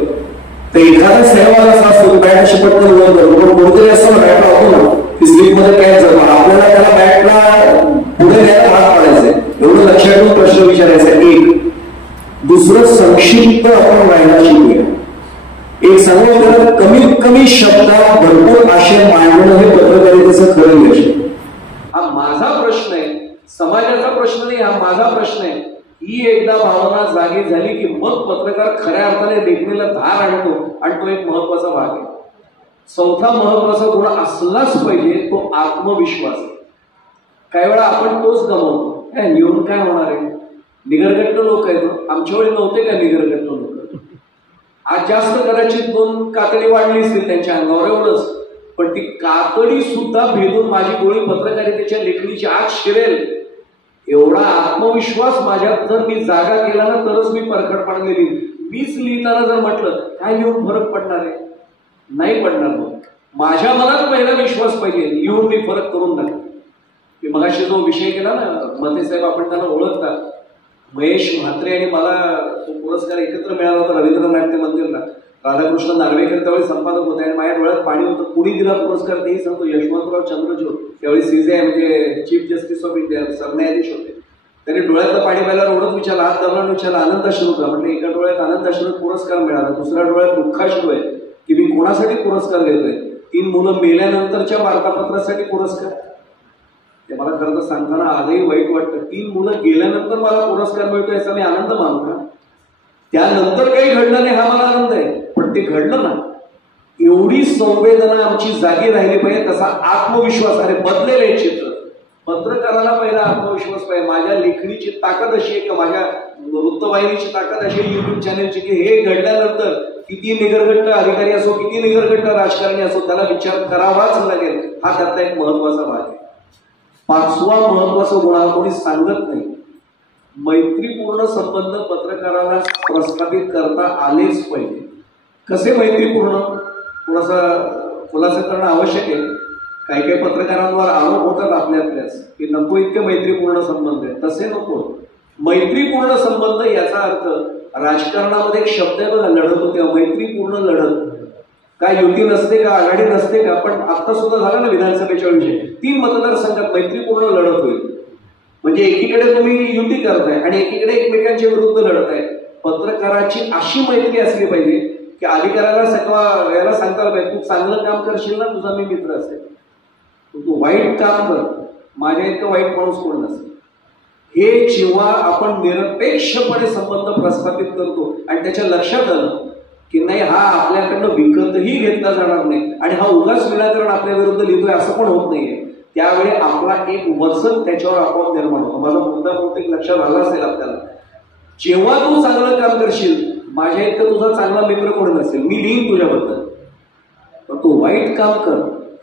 तर एखादा सहवाल असा असतो बॅट अशी पटकन वर करतो, पण कोणतरी असं बॅट लावतो ना की स्लिपमध्ये काय जातो, आपल्याला त्याला बॅटला पुढे न्यायला भाग पाडायचंय. एवढं लक्षात ठेवून प्रश्न विचारायचा. एक दुसरं संक्षिप्त आपण राहायला शिकूया. एक सांगू कमीत कमी शब्दात भरपूर आशय मांडणं हे पत्रकारितेचं खरं यश आहे. हा माझा प्रश्न आहे, समाजाचा प्रश्न नाही, हा माझा प्रश्न आहे. ही एकदा भावना जागी झाली की मग पत्रकार खऱ्या अर्थाने लेखणीला धार आणतो आणि तो एक महत्वाचा भाग आहे. चौथा महत्वाचा गुण असलाच पाहिजे तो आत्मविश्वास. काही वेळा आपण तोच गमावतो. काय लिहून काय होणार आहे, निगरगट्ट लोक आहेत. आमच्या वेळी नव्हते का निगरगट्ट लोक? आज जास्त कदाचित 2 कातडी वाढली असतील त्यांच्या अंगावर एवढंच, पण ती कातडी सुद्धा भेदून माझी गोळी पत्रकारितेच्या लेखणीची आत शिरेल एवढा आत्मविश्वास माझ्यात जर मी जागा केला ना तरच मी परखडपणे लिहीन. मीच लिहिताना जर म्हटलं काय लिहून फरक पडणार आहे, नाही पडणार. मग माझ्या मनात पहिला विश्वास पाहिजे, लिहून मी फरक करून टाकेन. मी मगाशी जो विषय केला ना मते साहेब, आपण त्यांना ओळखता, महेश म्हात्रे आणि मला तो पुरस्कार एकत्र मिळाला होता रवींद्र नाट्य मंदिरला. राधाकृष्ण नार्वेकर त्यावेळी संपादक होते आणि माझ्या डोळ्यात पाणी होतं. कुणी दिला पुरस्कार तेही सांगतो, यशवंतराव चंद्रचूड त्यावेळी CJI म्हणजे चीफ जस्टिस ऑफ इंडिया सरन्यायाधीश होते. त्यांनी डोळ्यातलं पाणी पाहिल्यावर एवढंच विचारलं, हात दाबला विचारला आनंदाश्रू का? म्हणजे एका डोळ्यात आनंदाश्रू पुरस्कार मिळाला, दुसऱ्या डोळ्यात दुःखाश्रू आहे की मी कोणासाठी पुरस्कार घेतोय. 3 मुलं मेल्यानंतरच्या वार्तापत्रासाठी पुरस्कार. ते मला खरं तर सांगताना आजही वाईट वाटतं. 3 मुलं गेल्यानंतर मला पुरस्कार मिळतोय याचा मी आनंद मानतो का? त्यानंतर काही घडलं नाही हा मला आनंद आहे, पण ते घडलं ना. एवढी संवेदना आमची जागी राहिली पाहिजे, तसा आत्मविश्वास. अरे बदलेले चित्र. पत्रकाराला पहिला आत्मविश्वास पाहिजे. माझ्या लेखणीची ताकद अशी आहे की माझ्या वृत्तवाहिनीची ताकद अशी आहे, युट्यूब चॅनलची, की हे घडल्यानंतर किती निगरगट्ट अधिकारी असो, किती निगरगट्ट राजकारणी असो, त्याला विचार करावाच लागेल. हा त्यातला एक महत्वाचा भाग आहे. 5वा महत्वाचा गुण कोणी सांगत नाही, मैत्रीपूर्ण संबंध पत्रकाराला प्रस्थापित करता आलेच पाहिजे. कसे मैत्रीपूर्ण? थोडासा खुलासा करणं आवश्यक आहे. काही काही पत्रकारांवर आरोप होतात आपल्यातल्याच की नको इतके मैत्रीपूर्ण संबंध आहेत. तसे नको. मैत्रीपूर्ण संबंध याचा अर्थ राजकारणामध्ये एक शब्द आहे बघा, लढत होते, मैत्रीपूर्ण लढत. काय युती नसते का, आघाडी नसते का? पण आता सुद्धा झालं ना विधानसभेच्या विषयी 3 मतदारसंघात मैत्रीपूर्ण लढत होईल. म्हणजे एकीकडे तुम्ही युती करताय आणि एकीकडे एकमेकांच्या विरुद्ध लढताय. पत्रकाराची अशी मैत्री असली पाहिजे की अधिकाऱ्याला याला सांगता पाहिजे तू चांगलं काम करशील ना, तुझा मी मित्र असेल. तू वाईट काम कर माझ्या इतकं वाईट माणूस कोण नसेल. हे जेव्हा आपण निरपेक्षपणे संबंध प्रस्थापित करतो आणि त्याच्या लक्षात आलं की नाही हा आपल्याकडनं विकतही घेतला जाणार नाही आणि हा उगाच विनाकारण आपल्या विरुद्ध लिहितोय असं पण होत नाहीये, त्यावेळी आपला एक वचन त्याच्यावर आपोआप निर्माण होतो. माझा मुद्दा बहुतेक लक्षात आला असेल आपल्याला. जेव्हा तू चांगलं काम करशील, माझ्या इतकं तुझा चांगला मित्र कोण नसेल, मी लिहीन तुझ्याबद्दल, पण तू वाईट काम कर,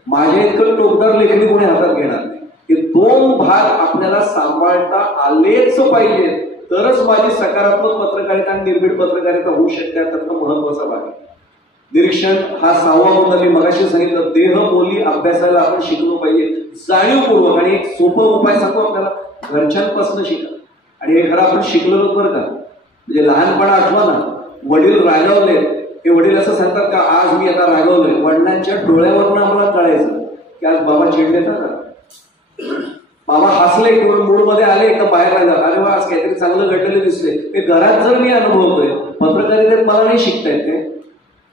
माझ्या इतकं टोकदार लेखणी कोणी हातात घेणार नाही. हे दोन भाग आपल्याला सांभाळता आलेच पाहिजे, तरच माझी सकारात्मक पत्रकारिता आणि निर्भीड पत्रकारिता होऊ शकते. त्यातला महत्वाचा भाग आहे निरीक्षण. हा 6वा मुद्दा मी मगाशी सांगितलं, देहबोली अभ्यासाला आपण शिकलो पाहिजे जाणीवपूर्वक. आणि एक सोपा उपाय सांगतो आपल्याला, घरच्यांपासून शिका. आणि हे खरं आपण शिकलो बरं का, म्हणजे लहानपणा आठवा ना, वडील रागावले, हे वडील असं सांगतात का आज मी आता रागावलोय, वडिलांच्या डोळ्यावरून आम्हाला कळायचं की आज बाबा चिडले का, बाबा हसले किंवा मूड मध्ये आले का बाहेर राहिला, अरे वा आज काहीतरी चांगलं घडलेलं दिसले. हे घरात जर मी अनुभवतोय, पत्रकारितेत मला नाही शिकता येते.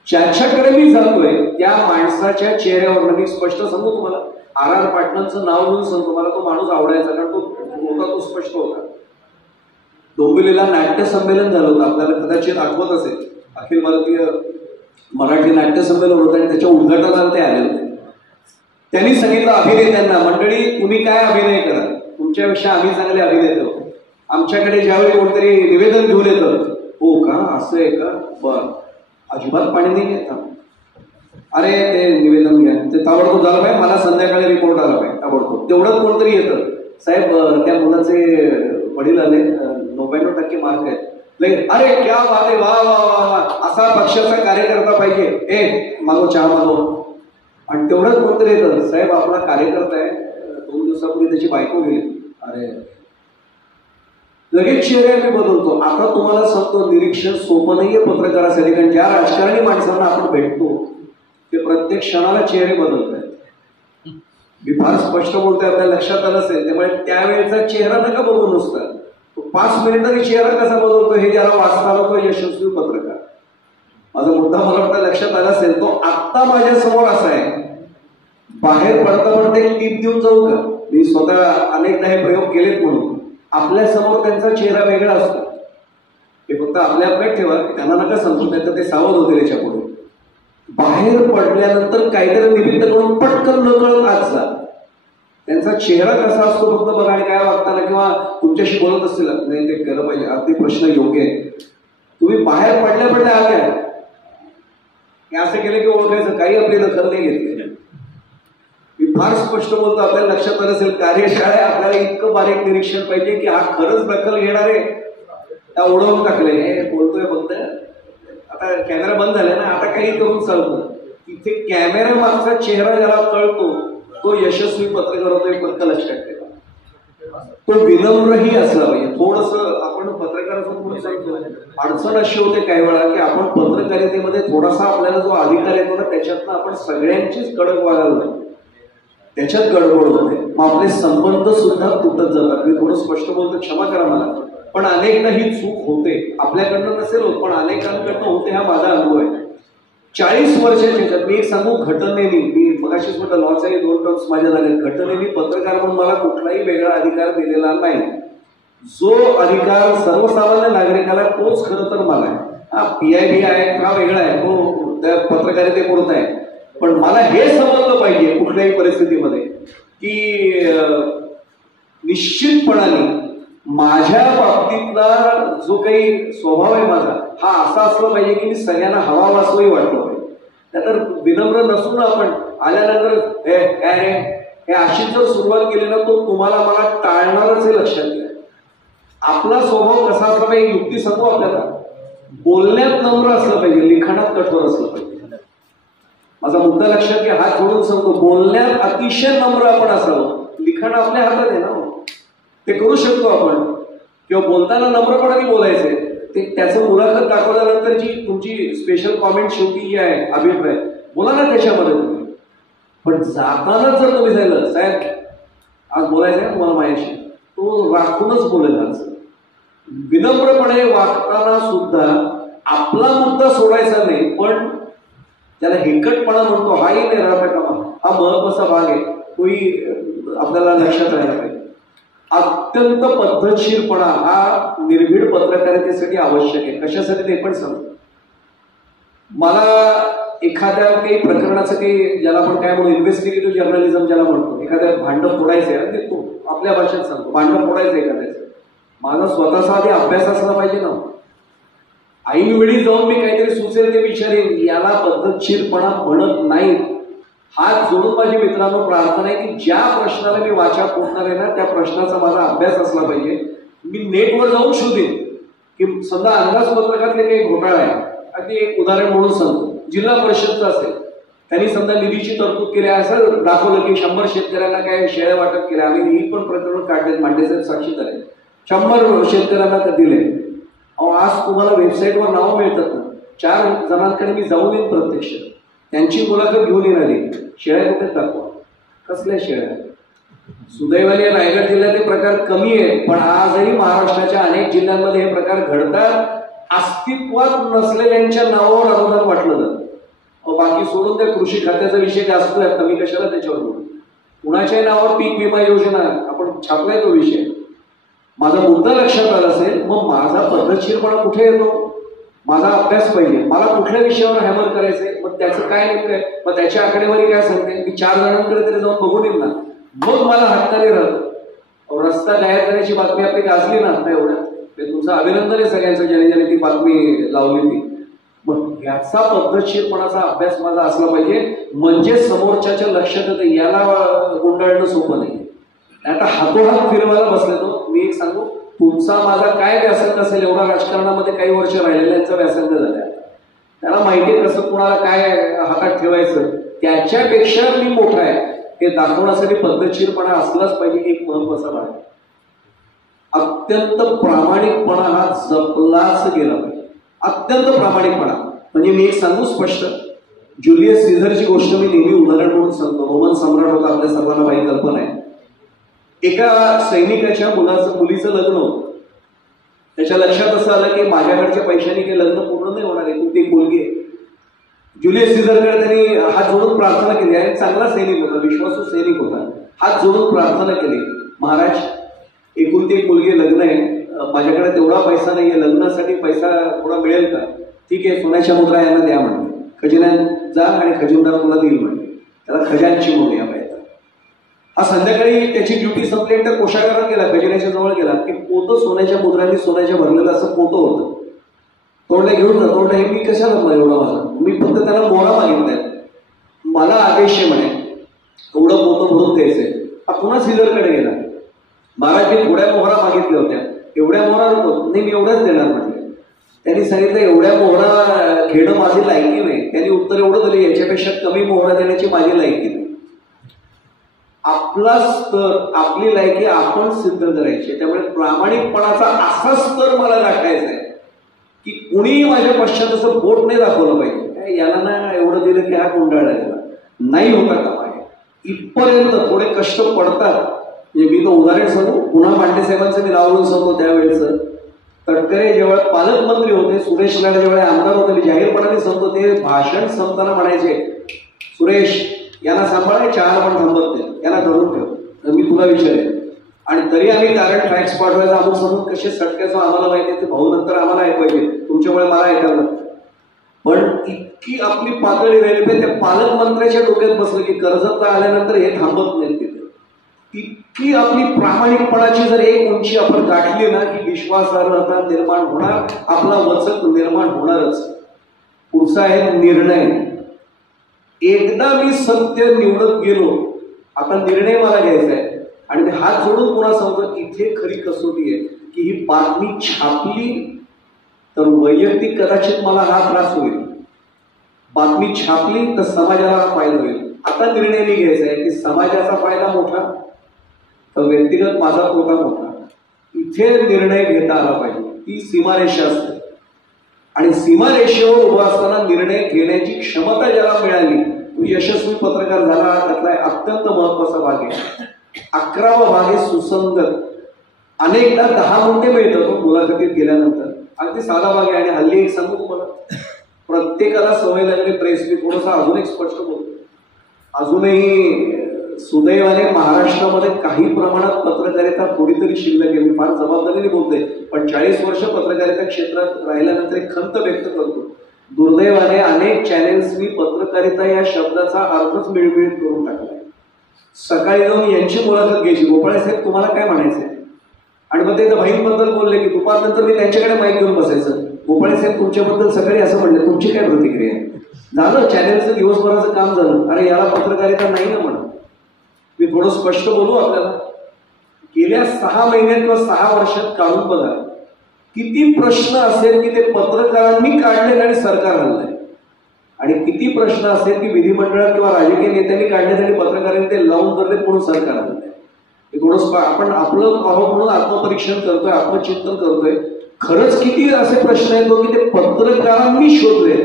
ज्याच्याकडे मी जातोय त्या माणसाच्या चेहऱ्यावर, मी स्पष्ट सांगू तुम्हाला, आर पाटलांचं नाव घेऊन सांगतो, मला तो माणूस आवडायचा कारण तो होता, तो स्पष्ट होता. डोंबिवलीला नाट्य संमेलन झालं होतं, आपल्याला कदाचित आठवत असेल, अखिल भारतीय मराठी नाट्य संमेलन होतं आणि त्याच्या उद्घाटनाला ते आले होते. त्यांनी सांगितलं अभिनेत्यांना, मंडळी तुम्ही काय अभिनय करा, तुमच्यापेक्षा आम्ही चांगले अभिनेते होतो. आमच्याकडे ज्यावेळी कोणतरी निवेदन घेऊन येतं, हो का असं आहे का, बरं अजिबात पाणी नाही घेत, अरे ते निवेदन घ्या, ते ताबडतोब झालं पाहिजे, मला संध्याकाळी रिपोर्ट आला पाहिजे ताबडतोब. तेवढंच कोणतरी येतं, साहेब त्या मुलाचे वडील आले, 99% मार्क आहेत, अरे क्या बात आहे, वा वा वा वा, असा पक्षाचा कार्यकर्ता पाहिजे, ए मागो चहा मागो. आणि तेवढंच कोणतरी येतं, साहेब आपला कार्यकर्ता आहे, 2 दिवसापूर्वी त्याची बायको गेली. अरे लगेच चेहरे मी बदलतो. आता तुम्हाला सांगतो, निरीक्षण सोपं नाहीये पत्रकारासाठी, कारण ज्या राजकारणी माणसांना आपण भेटतो ते प्रत्येक क्षणाला चेहरे बदलत आहेत. मी फार स्पष्ट बोलतोय, आपल्या लक्षात आलं असेल, त्यामुळे त्यावेळेचा चेहरा नका बघू नुसता, 5 मिनिटांनी चेहरा कसा बदलतो हे ज्याला वाचता आलं तो यशस्वी पत्रकार. माझा मुद्दा मला वाटतं लक्षात आला असेल, तो आत्ता माझ्या समोर असा आहे. बाहेर पडता पडता एक टीप देऊन जाऊ का, मी स्वतः अनेकदा हे प्रयोग केलेत म्हणून. आपल्या समोर त्यांचा चेहरा वेगळा असतो, हे फक्त आपल्या आपल्यात ठेवा, त्यांना नका समजून, त्याचं ते सावध होते त्याच्या पुढे. बाहेर पडल्यानंतर काहीतरी निमित्त करून पटकन नकळत आज जा, त्यांचा चेहरा कसा असतो फक्त बघा. आणि काय वागताना किंवा तुमच्याशी बोलत असतील, नाही ते केलं पाहिजे, अगदी प्रश्न योग्य आहे, तुम्ही बाहेर पडल्या पडल्या आल्या असं केलं की ओळखायचं, काही आपली दखल नाही घेतली. मी फार स्पष्ट बोलतो, आपल्याला लक्षात आलं असेल, कार्यशाळा आपल्याला इतकं बारीक निरीक्षण पाहिजे की हा खरंच दखल घेणार आहे, त्या उडवून टाकले, हे बोलतोय फक्त, आता कॅमेरा बंद झाला ना, आता काही करून चालतं. इथे कॅमेरा मागचा चेहरा ज्याला कळतो तो यशस्वी पत्रकार होतो, हे फक्त लक्षात ठेवा. तो विनम्रही असला पाहिजे. थोडस आपण पत्रकाराचं पुढे सांगतो, अडचण अशी होते काही वेळा की आपण पत्रकारितेमध्ये थोडासा आपल्याला जो अधिकार येतो ना, त्याच्यातनं आपण सगळ्यांचीच कडक वागायला, त्याच्यात गडबड होते, मग आपले संबंध सुद्धा तुटत जातात. मी थोडं स्पष्ट बोलतो, क्षमा करा मला, पण अनेकदा ही चूक होते. आपल्याकडनं नसेल होत, पण अनेकांकडनं होते, हा माझा अनुभव आहे. 40 वर्षाच्या मी एक सांगू, घटनेने, मी मगाशीच म्हटलं लॉचे 2 टर्म्स माझ्या झाले, घटनेने पत्रकार म्हणून मला कुठलाही वेगळा अधिकार दिलेला नाही. जो अधिकार सर्वसामान्य नागरिकाला तोच खरं तर मला आहे. हा PIB आहे हा वेगळा आहे, तो त्या पत्रकारितेपुरता आहे. पण मला हे समजलं पाहिजे कुठल्याही परिस्थितीमध्ये की निश्चितपणाने माझ्या बाबतीतला जो काही स्वभाव आहे माझा, हा असा असला पाहिजे की मी सगळ्यांना हवा वाचवही वाटलं पाहिजे. तर विनम्र नसून आपण आल्यानंतर काय रे हे अशी जर सुरुवात केली ना, तो तुम्हाला मला टाळणारच हे लक्षात घ्या. आपला स्वभाव कसा असला पाहिजे, युक्ती सांगू आपल्याला, बोलण्यात नम्र असलं पाहिजे, लिखाणात कठोर असलं पाहिजे. माझा मुद्दा लक्षात घ्या, हात जोडून सांगतो, बोलण्यात अतिशय नम्र आपण असावं, लिखाण आपल्या हातात आहे ना, ते करू शकतो आपण. किंवा बोलताना नम्रपणाने बोलायचंय, ते त्याचं मुलाखत दाखवल्यानंतर जी तुमची स्पेशल कॉमेंट शेवटी जी आहे, अभिप्राय बोला ना त्याच्यामध्ये तुम्ही. पण जातानाच जर तुम्ही झालं साहेब आज बोलायचं आहे तुम्हाला माझ्याशी, तो राखूनच बोलेल. आज विनम्रपणे वागताना सुद्धा आपला मुद्दा सोडायचा नाही, पण त्याला हेकटपणा म्हणतो हाही नाही राहता कामा, हा महत्वाचा भाग आहे. कोई आपल्याला लक्षात राहायला पाहिजे. अत्यंत पद्धतशीरपणा हा निर्भीड पत्रकारितेसाठी आवश्यक आहे. कशासाठी ते पण सांगतो. मला एखाद्या काही प्रकरणाचं काही ज्याला आपण काय म्हणतो इन्व्हेस्टिगेटिव्ह जर्नलिझम ज्याला म्हणतो, एखाद्या भांडं फोडायचं आहे ते तो आपल्या भाषेत सांगतो, भांडं फोडायचं एखाद्याचं. माझा स्वतःचा आधी अभ्यास असला पाहिजे ना. ऐनवेळी जाऊन मी काहीतरी सुचेल ते विचारेन, याला पद्धतशीरपणा म्हणत नाही. हात जोडून माझी मित्रांनो प्रार्थना आहे की ज्या प्रश्नाला मी वाचा फोडणार आहे ना त्या प्रश्नाचा माझा अभ्यास असला पाहिजे. मी नेटवर जाऊन शोधेन की समजा अंदाज पत्रकातले काही घोटाळा आहे. अगदी एक उदाहरण म्हणून सांगतो, जिल्हा परिषदचं असेल, त्यांनी समजा निधीची तरतूद केली असं दाखवलं की 100 शेतकऱ्यांना काय शेळ्या वाटप केल्या. आम्ही ही पण प्रकरण काढले, मांडेसाहेब साक्षीदार आहे. 100 शेतकऱ्यांना दिले. आज तुम्हाला वेबसाईटवर नावं मिळतात ना. 4 जणांकडे मी जाऊन येईन प्रत्यक्ष, त्यांची मुलाखत घेऊन येणारी. शेळ्या कुठे दाखवा, कसल्या शेळ्या. सुदैवाने रायगड जिल्ह्यात हे प्रकार कमी आहे, पण आजही महाराष्ट्राच्या अनेक जिल्ह्यांमध्ये हे प्रकार घडतात. अस्तित्वात नसलेल्यांच्या नावावर अनुदान वाटलं जातं. बाकी सोडून त्या कृषी खात्याचा विषय जास्त आहे, मी कशाला त्याच्यावर बोलू. कुणाच्याही नावावर पीक विमा योजना आपण छापलाय तो विषय. माझा मुद्दा लक्षात आला असेल, मग माझा पद्धतशीरपणा कुठे येतो. माझा अभ्यास पाहिजे. मला कुठल्या विषयावर हॅमर करायचंय, मग त्याचं काय नेमकं आहे, मग त्याची आकडेवारी काय सांगते. मी 4 जणांकडे तरी जाऊन बघून येईल ना, मग मला हातकाने राहतो. रस्ता जाहीर करण्याची बातमी आपली गाजली ना आता एवढ्या, ते तुमचं अभिनंदन आहे सगळ्यांचं ज्याने ज्याने ती बातमी लावली ती. मग याचा पद्धतशीरपणाचा अभ्यास माझा असला पाहिजे, म्हणजे समोरच्याच्या लक्षात येतं याला गुंडाळणं सोपं नाही. आता हातोहात फिरवायला बसले तो. मी एक सांगू, तुमचा माझा काय व्यासंग असेल, एवढा राजकारणामध्ये काही वर्ष राहिलेल्यांचा व्यासंग झाला. त्याला माहिती कसं कुणाला काय हातात ठेवायचं, त्याच्यापेक्षा मी मोठा आहे हे दाखवण्यासाठी पद्धतशीरपणा असलाच पाहिजे. एक महत्वाचा भाग आहे. अत्यंत प्रामाणिकपणा हा जपलाच गेला पाहिजे. अत्यंत प्रामाणिकपणा म्हणजे मी एक सांगू स्पष्ट, ज्युलियस सीझरची गोष्ट मी नेहमी उदाहरण म्हणून सांगतो. रोमन सम्राट होता, आपल्या सर्वांना माहिती कल्पना आहे. एका सैनिकाच्या मुलीचं लग्न होतं. त्याच्या लक्षात असं आलं की माझ्याकडच्या पैशाने काही लग्न पूर्ण नाही होणार आहे, ती एक मुलगी आहे. ज्युलियस सीझरकडे त्यांनी हात जोडून प्रार्थना केली. आणि चांगला सैनिक होता, विश्वासू सैनिक होता. हात जोडून प्रार्थना केली, महाराज एकुलती एक मुलगी लग्न आहे, माझ्याकडे तेवढा पैसा नाहीये, लग्नासाठी पैसा थोडा मिळेल का. ठीक आहे, सोन्याच्या मुद्रा यांना द्या म्हणते. खजिन्यात जा आणि खजिनदार तुला देईल म्हणते. त्याला खजानची म्हणूया पाहिजे. हा संध्याकाळी त्याची ड्युटी संपली तर कोषागारात गेला, खजिन्याच्या जवळ गेला की पोतं सोन्याच्या मुद्रांनी सोन्याच्या भरलेलं असं पोतं होतं. तोंडला घेऊन जा. तोंडला हे मी कशाला एवढा माझा, मी फक्त त्याला मोहरा मागितलाय, मला आदेश आहे म्हणे एवढं पोतं भरून द्यायचंय. हा पुन्हा सीझरकडे गेला. महाराज मी थोड्या मोहरा मागितल्या होत्या, एवढ्या मोहरा नको. नाही मी एवढ्याच देणार म्हटले. त्यांनी सांगितलं एवढ्या मोहरा घेणं माझी लायकी नाही. त्यांनी उत्तर एवढं दिलं, याच्यापेक्षा कमी मोहरा देण्याची माझी लायकी नाही. आपला स्तर, आपली लायकी आपण सिद्ध करायची. त्यामुळे प्रामाणिकपणाचा असा स्तर मला गाठायचा आहे की कुणीही माझ्या पश्चात असं बोट नाही दाखवलं पाहिजे, याला ना एवढं दिलं की हा गुंडाळला गेला, नाही होता कामा नये. इथपर्यंत थोडे कष्ट पडतात. म्हणजे मी तो उदाहरण सांगू, पुन्हा मांडे साहेबांचं मी नाव सांगतो. त्यावेळेचं तटकरे जेव्हा पालकमंत्री होते, सुरेश लाड जेव्हा आमदार होते, मी जाहीरपणाने सांगतो, ते भाषण संपताना म्हणायचे, सुरेश यांना सांभाळाय, 4 पण थांबत नाही, यांना धरून ठेव, मी तुला विचारेन. आणि तरी आम्ही कारण ट्रॅक्स पाठवायचा आपण समजून कसे सटक्याचं आम्हाला माहिती आहे, ते भाऊ नंतर आम्हाला ऐकवायचे, तुमच्यामुळे मला ऐकायला. पण इतकी आपली पातळी रेल्वे त्या पालकमंत्र्याच्या डोक्यात बसलं की कर्जतला आल्यानंतर हे थांबत नाही तिथे. इतकी आपली प्रामाणिकपणाची जर एक उंची आपण गाठली ना की विश्वासार्हता निर्माण होणार, आपला वचक निर्माण होणारच. पुढचा आहे निर्णय. एकदा मी सत्य निवडत गेलो, आता निर्णय मला घ्यायचा आहे. आणि ते हात जोडून पुन्हा सांगतो, इथे खरी कसोटी आहे की ही बातमी छापली तर वैयक्तिक कदाचित मला हा त्रास होईल, बातमी छापली तर समाजाला हा फायदा होईल. आता निर्णय मी घ्यायचा आहे की समाजाचा फायदा मोठा तर व्यक्तिगत माझा तोटा मोठा. इथे निर्णय घेता आला पाहिजे. ती सीमारेषा असते आणि सीमारेषेवर उभा असताना निर्णय घेण्याची क्षमता ज्याला मिळाली तो यशस्वी पत्रकार झाला. त्यातला अत्यंत महत्वाचा भाग आहे. 11वा भाग आहे सुसंगत. अनेकदा 10 मिनिटे मिळतात मुलाखतीत गेल्यानंतर, अगदी साधा भाग आहे. आणि हल्ली एक सांगू तुम्हाला, प्रत्येकाला सवय लागली प्रेस, मी थोडंसं अजून एक स्पष्ट बोलतो, अजूनही सुदैवाने महाराष्ट्रामध्ये काही प्रमाणात पत्रकारिता थोडीतरी शिल्लक आहे. मी फार जबाबदारीने बोलतोय, पण 40 वर्ष पत्रकारिता क्षेत्रात राहिल्यानंतर एक खंत व्यक्त करतो. दुर्दैवाने अनेक चॅनेल्सनी पत्रकारिता या शब्दाचा अर्थच मिळमिळीत करून टाकलाय. सकाळी जाऊन यांची मुलाखत घ्यायची, गोपाळे साहेब तुम्हाला काय म्हणायचंय, आणि मग ते बहीणबद्दल बोलले की दुपारनंतर मी त्यांच्याकडे माईक घेऊन बसायचं. गोपाळे साहेब तुमच्याबद्दल सकाळी असं म्हणलं, तुमची काय प्रतिक्रिया आहे? झालं चॅनेलचं दिवसभराचं काम झालं. अरे याला पत्रकारिता नाही ना म्हणा. मी थोडं स्पष्ट बोलू आपल्याला. गेल्या 6 महिन्यात किंवा 6 वर्षात काढून बघा किती प्रश्न असेल की ते पत्रकारांनी काढले आणि सरकार हल्लंय, आणि किती प्रश्न असेल की विधिमंडळात किंवा राजकीय नेत्यांनी काढण्यात आणि पत्रकारांनी ते लावून धरले म्हणून सरकार हल्लंय. हे थोडं आपण आपलं पाहू म्हणून आत्मपरीक्षण करतोय, आत्मचिंतन करतोय. खरंच किती असे प्रश्न आहेत की ते पत्रकारांनी शोधले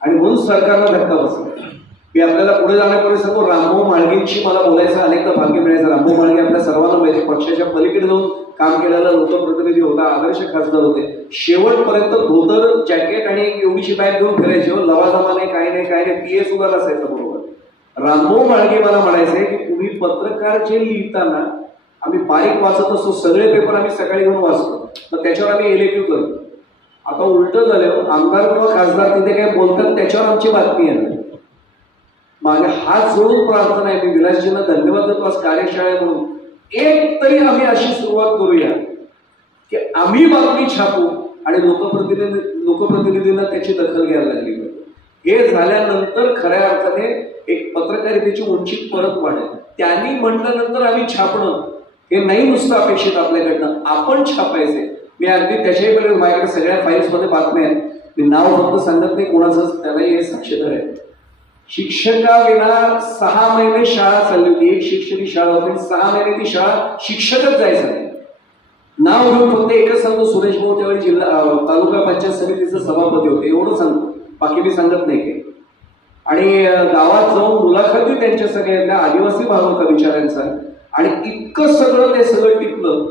आणि म्हणून सरकारला धक्का बसला. मी आपल्याला पुढे जाण्यापूर्वी सांगू, रामभाऊ म्हाळगेंशी मला बोलायचं अनेकदा भाग्य मिळायचं. रामभाऊ म्हाळगे आपल्या सर्वांना माहिती, पक्षाच्या पलीकडे जाऊन काम केलेला लोकप्रतिनिधी होता, आदर्श खासदार होते. शेवटपर्यंत धोतर जॅकेट आणि एवढीशी बॅग घेऊन फिरायचे. लवाजमा नाही, काय नाही, काय नाही, पीए सुद्धा नसायचं बरोबर. रामभाऊ म्हाळगे मला म्हणायचे की तुम्ही पत्रकार जे लिहिताना आम्ही बारीक वाचत असतो, सगळे पेपर आम्ही सकाळी घेऊन वाचतो, मग त्याच्यावर आम्ही एलएक्यू करतो. आता उलट झालं, आमदार किंवा खासदार तिथे काय बोलतात त्याच्यावर आमची बातमी आहे. माझे हात जोडून प्रार्थना आहे, मी विलासजींना धन्यवाद देतो आज कार्यशाळा म्हणून. एक तरी आम्ही अशी सुरुवात करूया की आम्ही बातमी छापू आणि लोकप्रतिनिधींना त्याची दखल घ्यायला लागली. हे झाल्यानंतर खऱ्या अर्थाने एक पत्रकारितेची उंची परत वाढेल. त्यांनी म्हटल्यानंतर आम्ही छापणं हे नाही नुसतं अपेक्षित आपल्याकडनं, आपण छापायचे. मी अगदी त्याच्याही पहिले माझ्याकडे सगळ्या फाईल्समध्ये बातम्या आहेत, मी नाव फक्त सांगत नाही कोणाचं, त्यालाही हे साक्षीदार आहे. शिक्षकाविना 6 महिने शाळा चालली होती, एक शिक्षकी शाळा होती, 6 महिने ती शाळा शिक्षकच जायचं नाही. नाव घेऊन फक्त एकच सांगतो, सुरेश भाऊ त्यावेळी तालुका पंचायत समितीचे सभापती होते, एवढं सांगतो, बाकी मी सांगत नाही काही. आणि गावात जाऊन मुलाखती त्यांच्या सगळ्या आदिवासी भाग होता बिचाऱ्यांचा, आणि इतकं सगळं ते सगळं टिकलं.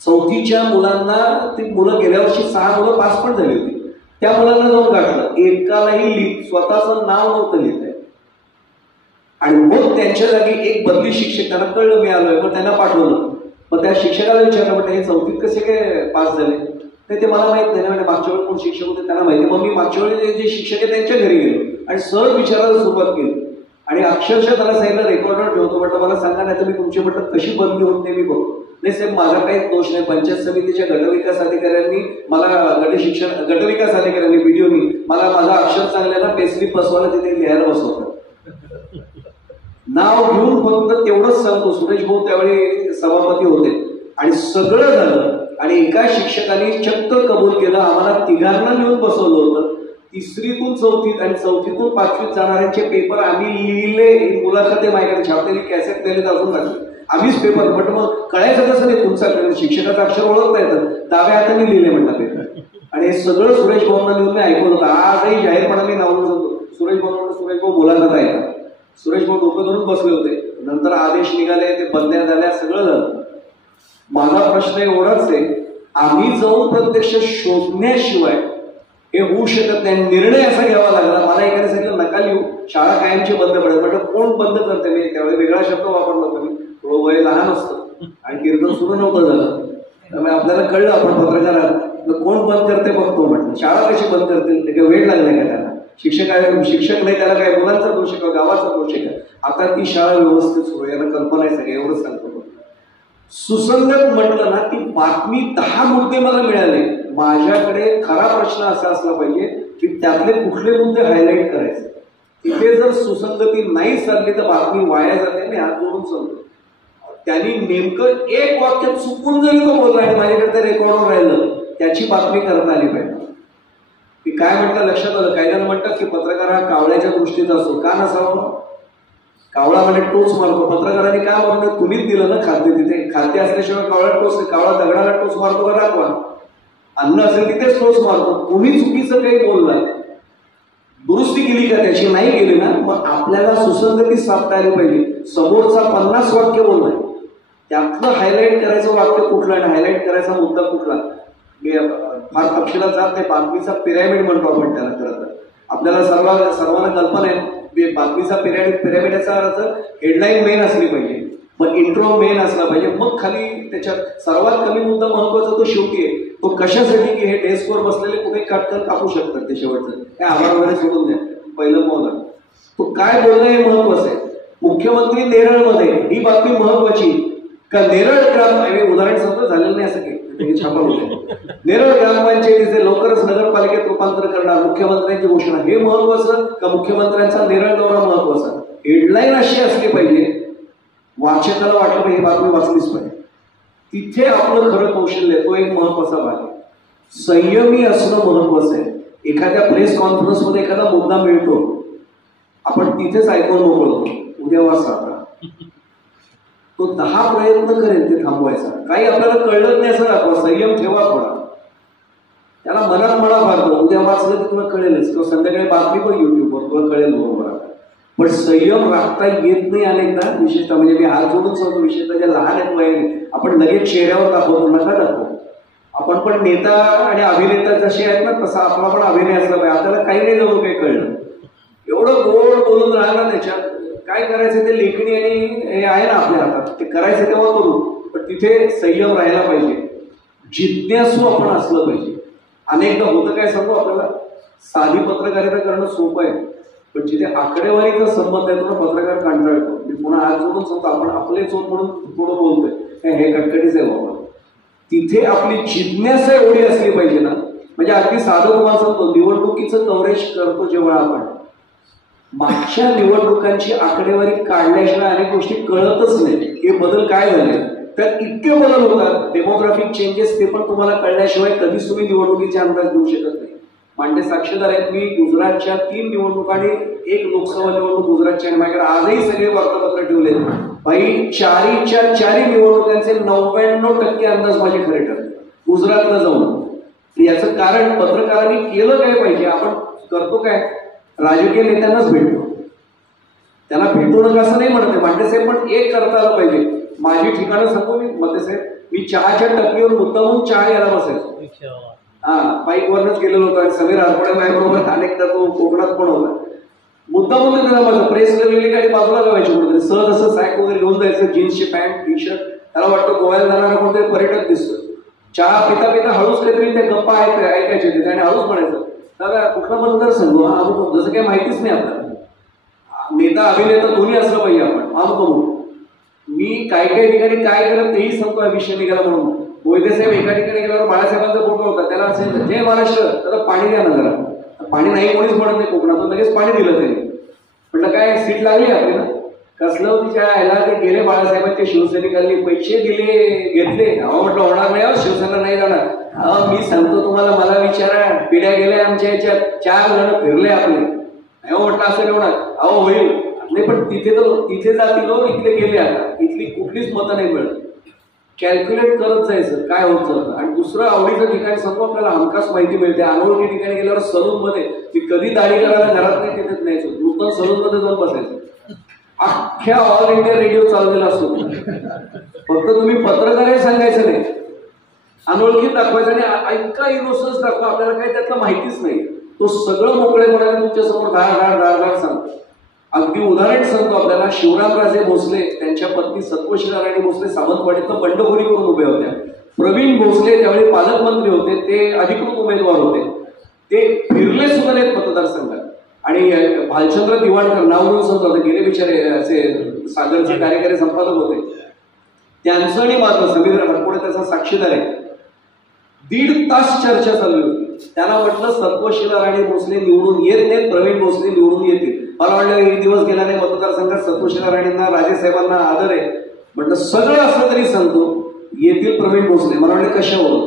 4थीच्या मुलांना ती मुलं गेल्या वर्षी 6 मुलं पास पण झाली होती. त्या मुलांना जाऊन गाठलं, एकालाही स्वतःचं नाव नव्हतं लिहित. आणि मग त्यांच्या जागी एक बदली शिक्षक, त्यांना कळलं मी आलोय, मग त्यांना पाठवलं. मग त्या शिक्षकाला विचारलं, म्हटलं हे 4थीत कसे काय पास झाले? ते मला माहित नाही. म्हणजे मागच्या वेळी कोण शिक्षक होते त्यांना माहिती. मग मी मागच्या वेळी जे शिक्षक आहे त्यांच्या घरी गेलो आणि सहज विचारायला सुरुवात केली, आणि अक्षरशः त्याला सांगितलं रेकॉर्डर ठेवतो, म्हटलं मला सांगा नाही तर मी तुमची म्हटलं कशी बदली होत नाही मी बघतो. नाही साहेब माझा काहीच दोष नाही, पंचायत समितीच्या गटविकास अधिकाऱ्यांनी मला गटविकास अधिकाऱ्यांनी व्हिडिओनी मला माझा अक्षर चांगल्याला पेसली बसवायला तिथे लिहायला बसवतात. नाव घेऊन फक्त तेवढंच सांगतो. सुरेश भाऊ त्यावेळी सभापती होते आणि सगळं झालं, आणि एका शिक्षकाने चक्क कबूल केलं, आम्हाला तिघांना लिहून बसवलं होतं. 3रीतून 4थीत आणि 4थीतून 5वीत जाणाऱ्यांचे पेपर आम्ही लिहिले. मुलाखत माझ्याकडे छापलेली कॅसेट दिले अजून लागले, आम्हीच पेपर. म्हटलं मग कळायचं कसं नाही, तुमचा शिक्षकाचं अक्षर ओळखता येतं, डाव्या हाताने लिहिले म्हणतात पेपर. आणि हे सगळं सुरेश भाऊंना लिहून मी ऐकून होतं. आजही जाहीरपणाने नावून जातो सुरेश भाऊ, सुरेश भाऊ मुलाखत आहे का. सुरेश भाऊ डोकं धरून बसले होते. नंतर आदेश निघाले, ते बदल्या झाल्या, सगळं झालं. माझा प्रश्न एवढाच आहे, आम्ही जाऊन प्रत्यक्ष शोधण्याशिवाय हे होऊ शकत नाही. निर्णय असा घ्यावा लागला. मला एकाने सांगितलं नका लिहू, शाळा कायमची बंद पडेल. म्हटलं कोण बंद करते? मी त्यावेळी वेगळा शब्द वापरला होता, मी थोडं वय लहान असतं आणि कीर्तन सुरू नव्हतं झालं, त्यामुळे आपल्याला कळलं आपण पत्रकार आहात, कोण बंद करते बघतो. म्हटलं शाळा कशी बंद करतील, ते काही वेळ लागलाय का त्यांना? शिक्षक नाही, त्याला काय मुलांचा दोष आहे का गावाचा दोष आहे का? आता ती शाळा व्यवस्थित सुरू, यांना कल्पना आहे सगळं, एवढंच सांगतो. सुसंगत म्हटलं ना, ती बातमी 10 मुद्दे मला मिळाले. माझ्याकडे खरा प्रश्न असा असला पाहिजे की त्यातले कुठले मुद्दे हायलाईट करायचे. तिथे जर सुसंगती नाही चालली तर बातमी वाया जाते. मी हात जोडून सांगतो, त्यांनी नेमकं एक वाक्य चुकून जरी तो बोलला आणि माझ्याकडे रेकॉर्डवर राहिलं, त्याची बातमी करता आली पाहिजे. की काय म्हटलं लक्षात आलं. काही जण म्हणतात की पत्रकार हा कावळ्याच्या दृष्टीचा असतो. का नसावं? कावळा म्हणजे टोच मारतो. पत्रकारांनी काय म्हणतो, तुम्हीच दिलं ना खाद्य, तिथे खाद्य असल्याशिवाय कावळा टोच, कावळा दगडाला टोच मारतो का दाखवा. अन्न असेल तिथेच टोच मारतो. तुम्ही चुकीचं काही बोलला, दुरुस्ती केली का त्याची? नाही केली ना, मग आपल्याला सुसंगती साधता आली पाहिजे. समोरचा 50 वाक्य बोललाय, त्यातलं हायलाईट करायचं वाक्य कुठलं आणि हायलाईट करायचा मुद्दा कुठला. मी फार तपशिलात जात नाही, बातमीचा पिरॅमिड म्हणतो आपण त्याला. खरं तर आपल्याला सर्वांना कल्पना आहे बातमीचा पिरॅमिडचा अर्थ हेडलाईन मेन असली पाहिजे, मग इंट्रो मेन असला पाहिजे, मग खाली त्याच्यात सर्वात कमी मुद्दा महत्वाचा तो शेवटी आहे. तो कशासाठी की हे डेस्कवर बसलेले कुठे कापू शकतात ते शेवटचं, काय आभार वगैरे सोडून द्या, पहिलं मौन. तो काय बोलणं हे महत्वाचं आहे. मुख्यमंत्री नेरळमध्ये ही बातमी महत्वाची का नेरळ ग्राम उदाहरण समजा झालेलं नाही असं काही छापा होते. नेरळ ग्रामपंचायतीचे लवकरच नगरपालिकेत रूपांतर करणार मुख्यमंत्र्यांची घोषणा, हे महत्वाचं का मुख्यमंत्र्यांचा नेरळ दौरा महत्वाचा. हेडलाईन अशी असली पाहिजे वाचकाला वाटलं पाहिजे बातमी वाचलीच पाहिजे. तिथे आपलं खरं कौशल्य तो एक महत्वाचा भाग आहे. संयमी असणं महत्वाचं आहे. एखाद्या प्रेस कॉन्फरन्समध्ये एखादा मुद्दा मिळतो, आपण तिथेच ऐकून मोकळतो, उद्या वाचा. तो 10 प्रयत्न करेल ते थांबवायचा. काही आपल्याला कळलं नाही असं दाखवा, संयम ठेवा थोडा. त्याला मनात मळा मारतो, उद्या वाचलं तर तुला कळेलच, किंवा संध्याकाळी बातमी पण युट्यूबवर तुला कळेल बरोबर. पण संयम राखता येत नाही अनेकदा, विशेषतः म्हणजे मी हात जोडून सांगतो, विशेषतः ज्या लहान आहेत वयाने, आपण लगेच चेहऱ्यावर दाखवतो, नका दाखवतो. आपण पण नेता आणि अभिनेता जसे आहेत ना तसा आपला पण अभिनय असला पाहिजे. आपल्याला काही नाही जवळ काही कळलं, एवढं गोड बोलून राहिलं त्याच्यात काय करायचं ते लेखणी आणि हे आहे ना आपल्या हातात, ते करायचं तेव्हा करू. पण तिथे संयम राहायला पाहिजे, जिज्ञासू आपण असलं पाहिजे. अनेकदा होतं काय सांगू आपल्याला, साधी पत्रकारिता करणं सोपं आहे, पण जिथे आकडेवारीचा संबंध आहे तो पत्रकार कंटाळतो. मी पुन्हा हात जोडून सांगतो, आपण आपले चोट म्हणून थोडं बोलतोय, हे कटकटीच आहे बाबा. तिथे आपली जिज्ञासा एवढी असली पाहिजे ना, म्हणजे अगदी साधं तुम्हाला सांगतो, निवडणुकीचं कव्हरेज करतो जेव्हा आपण, मागच्या निवडणुकांची आकडेवारी काढल्याशिवाय अनेक गोष्टी कळतच नाही. हे बदल काय झाले, त्यात इतके बदल होतात, डेमोग्राफिक चेंजेस, ते पण तुम्हाला कळल्याशिवाय कधीच तुम्ही निवडणुकीचे अंदाज देऊ शकत नाही. मांडे साक्षीदार आहेत, मी गुजरातच्या 3 निवडणुका आणि 1 लोकसभा निवडणूक गुजरातची आहे. माझ्याकडे आजही सगळे वार्तापत्र ठेवले. बाई 4 निवडणुकांचे 99% अंदाज माझे खरे ठरले गुजरातला जाऊन. याचं कारण पत्रकारांनी केलं काय पाहिजे. आपण करतो काय, राजकीय नेत्यांनाच भेटतो, त्यांना भेटू नका असं नाही म्हणते मांडे साहेब, पण एक करता आलं पाहिजे. माझी ठिकाणं सांगू मी मते साहेब, मी चहाच्या टपरीवर मुद्दामून चहा यायला बसायचो. बाईक वरनच गेलेलो होतो आणि समीर आरपडे माझ्याबरोबर अनेकदा तो कोकणात पण होता. मुद्दामून त्याला माझं प्रेस लिहिली काही बाजूला लावायची कुठे, सहज असं सॅक वगैरे घेऊन जायचं, जीन्सची पॅन्ट टी शर्ट. त्याला वाटतं गोव्याला जाणारा कोणतरी पर्यटक दिसतो. चहा पिता पिता हळूच काहीतरी त्या गप्पा ऐकायचे तिथे आणि हळूच म्हणायचं, दादा कुठला मतदारसंघ, अमुक, जसं काही माहितीच नाही आपल्याला. नेता अभिनेता दोन्ही असलं पाहिजे आपण, अमुक. मी काय ठिकाणी काय करत तेही सांगतो, विषय निघाला म्हणून. मोहिते साहेब एका ठिकाणी गेल्यावर बाळासाहेबांचा फोटो होता, त्याला असेल जय महाराष्ट्र, त्याला पाणी द्या ना जरा. पाणी नाही कोणीच म्हणत नाही कोकणातून, लगेच पाणी दिलं त्यांनी. म्हटलं काय सीट लागली आपली ना, कसलं तिच्या ह्याला ते गेले बाळासाहेबांचे शिवसैनिकांनी पैसे दिले घेतले. अहो म्हटलं होणार नाही, शिवसेना नाही जाणार. मी सांगतो तुम्हाला, मला विचारा, पिढ्या गेल्या आमच्या ह्याच्यात, 4 जण फिरले आपले. म्हटलं असं नाही होणार. अहो होईल नाही, पण तिथे जातील हो, इथले गेले, आता इथली कुठलीच मतं नाही मिळत. कॅल्क्युलेट करत जायचं काय होत जातं. आणि दुसरं आवडीचं ठिकाण सांगू, आपल्याला हमखास माहिती मिळते. अनोळखी ठिकाणी गेल्यावर सलून मध्ये, मी कधी दाढी करायला घरात नाही तिथेच न्यायचो, नूतन सलून मध्ये जाऊन बसायचं. अख्ख्या ऑल इंडिया रेडिओ चाललेला असतो. फक्त तुम्ही पत्रकार सांगायचं नाही, अनोळखीत दाखवायचं आणि ऐका इनोसन्स दाखवा. आपल्याला काही त्यातलं माहितीच नाही. तो सगळं मोकळेपणाने तुमच्या समोर धार सांगतो. अगदी उदाहरण सांगतो आपल्याला, शिवरामराजे भोसले त्यांच्या पत्नी सत्वशीला राणी भोसले सावंतवाडीतनं बंडखोरी करून उभ्या होत्या. प्रवीण भोसले त्यावेळी पालकमंत्री होते, ते अधिकृत उमेदवार होते. ते फिरले सुद्धा नाहीत मतदारसंघात. आणि भालचंद्र दिवाणकर नाव घेऊन सांगतो, गेले बिचारे असे सागरचे कार्यकारी संपादक होते, त्यांचं आणि माझं समीर हरपुडे त्याचा साक्षीदार आहे. 1.5 तास चर्चा चालली होती. त्यांना म्हटलं सत्वशीला राणी भोसले निवडून येत नाहीत, प्रवीण भोसले निवडून येतील. मला वाटलं एक दिवस गेला नाही मतदारसंघात, सत्वशीला राणींना राजेसाहेबांना आदर आहे. म्हटलं सगळं असलं तरी सांगतो, येतील प्रवीण भोसले. मला वाटलं कशावर,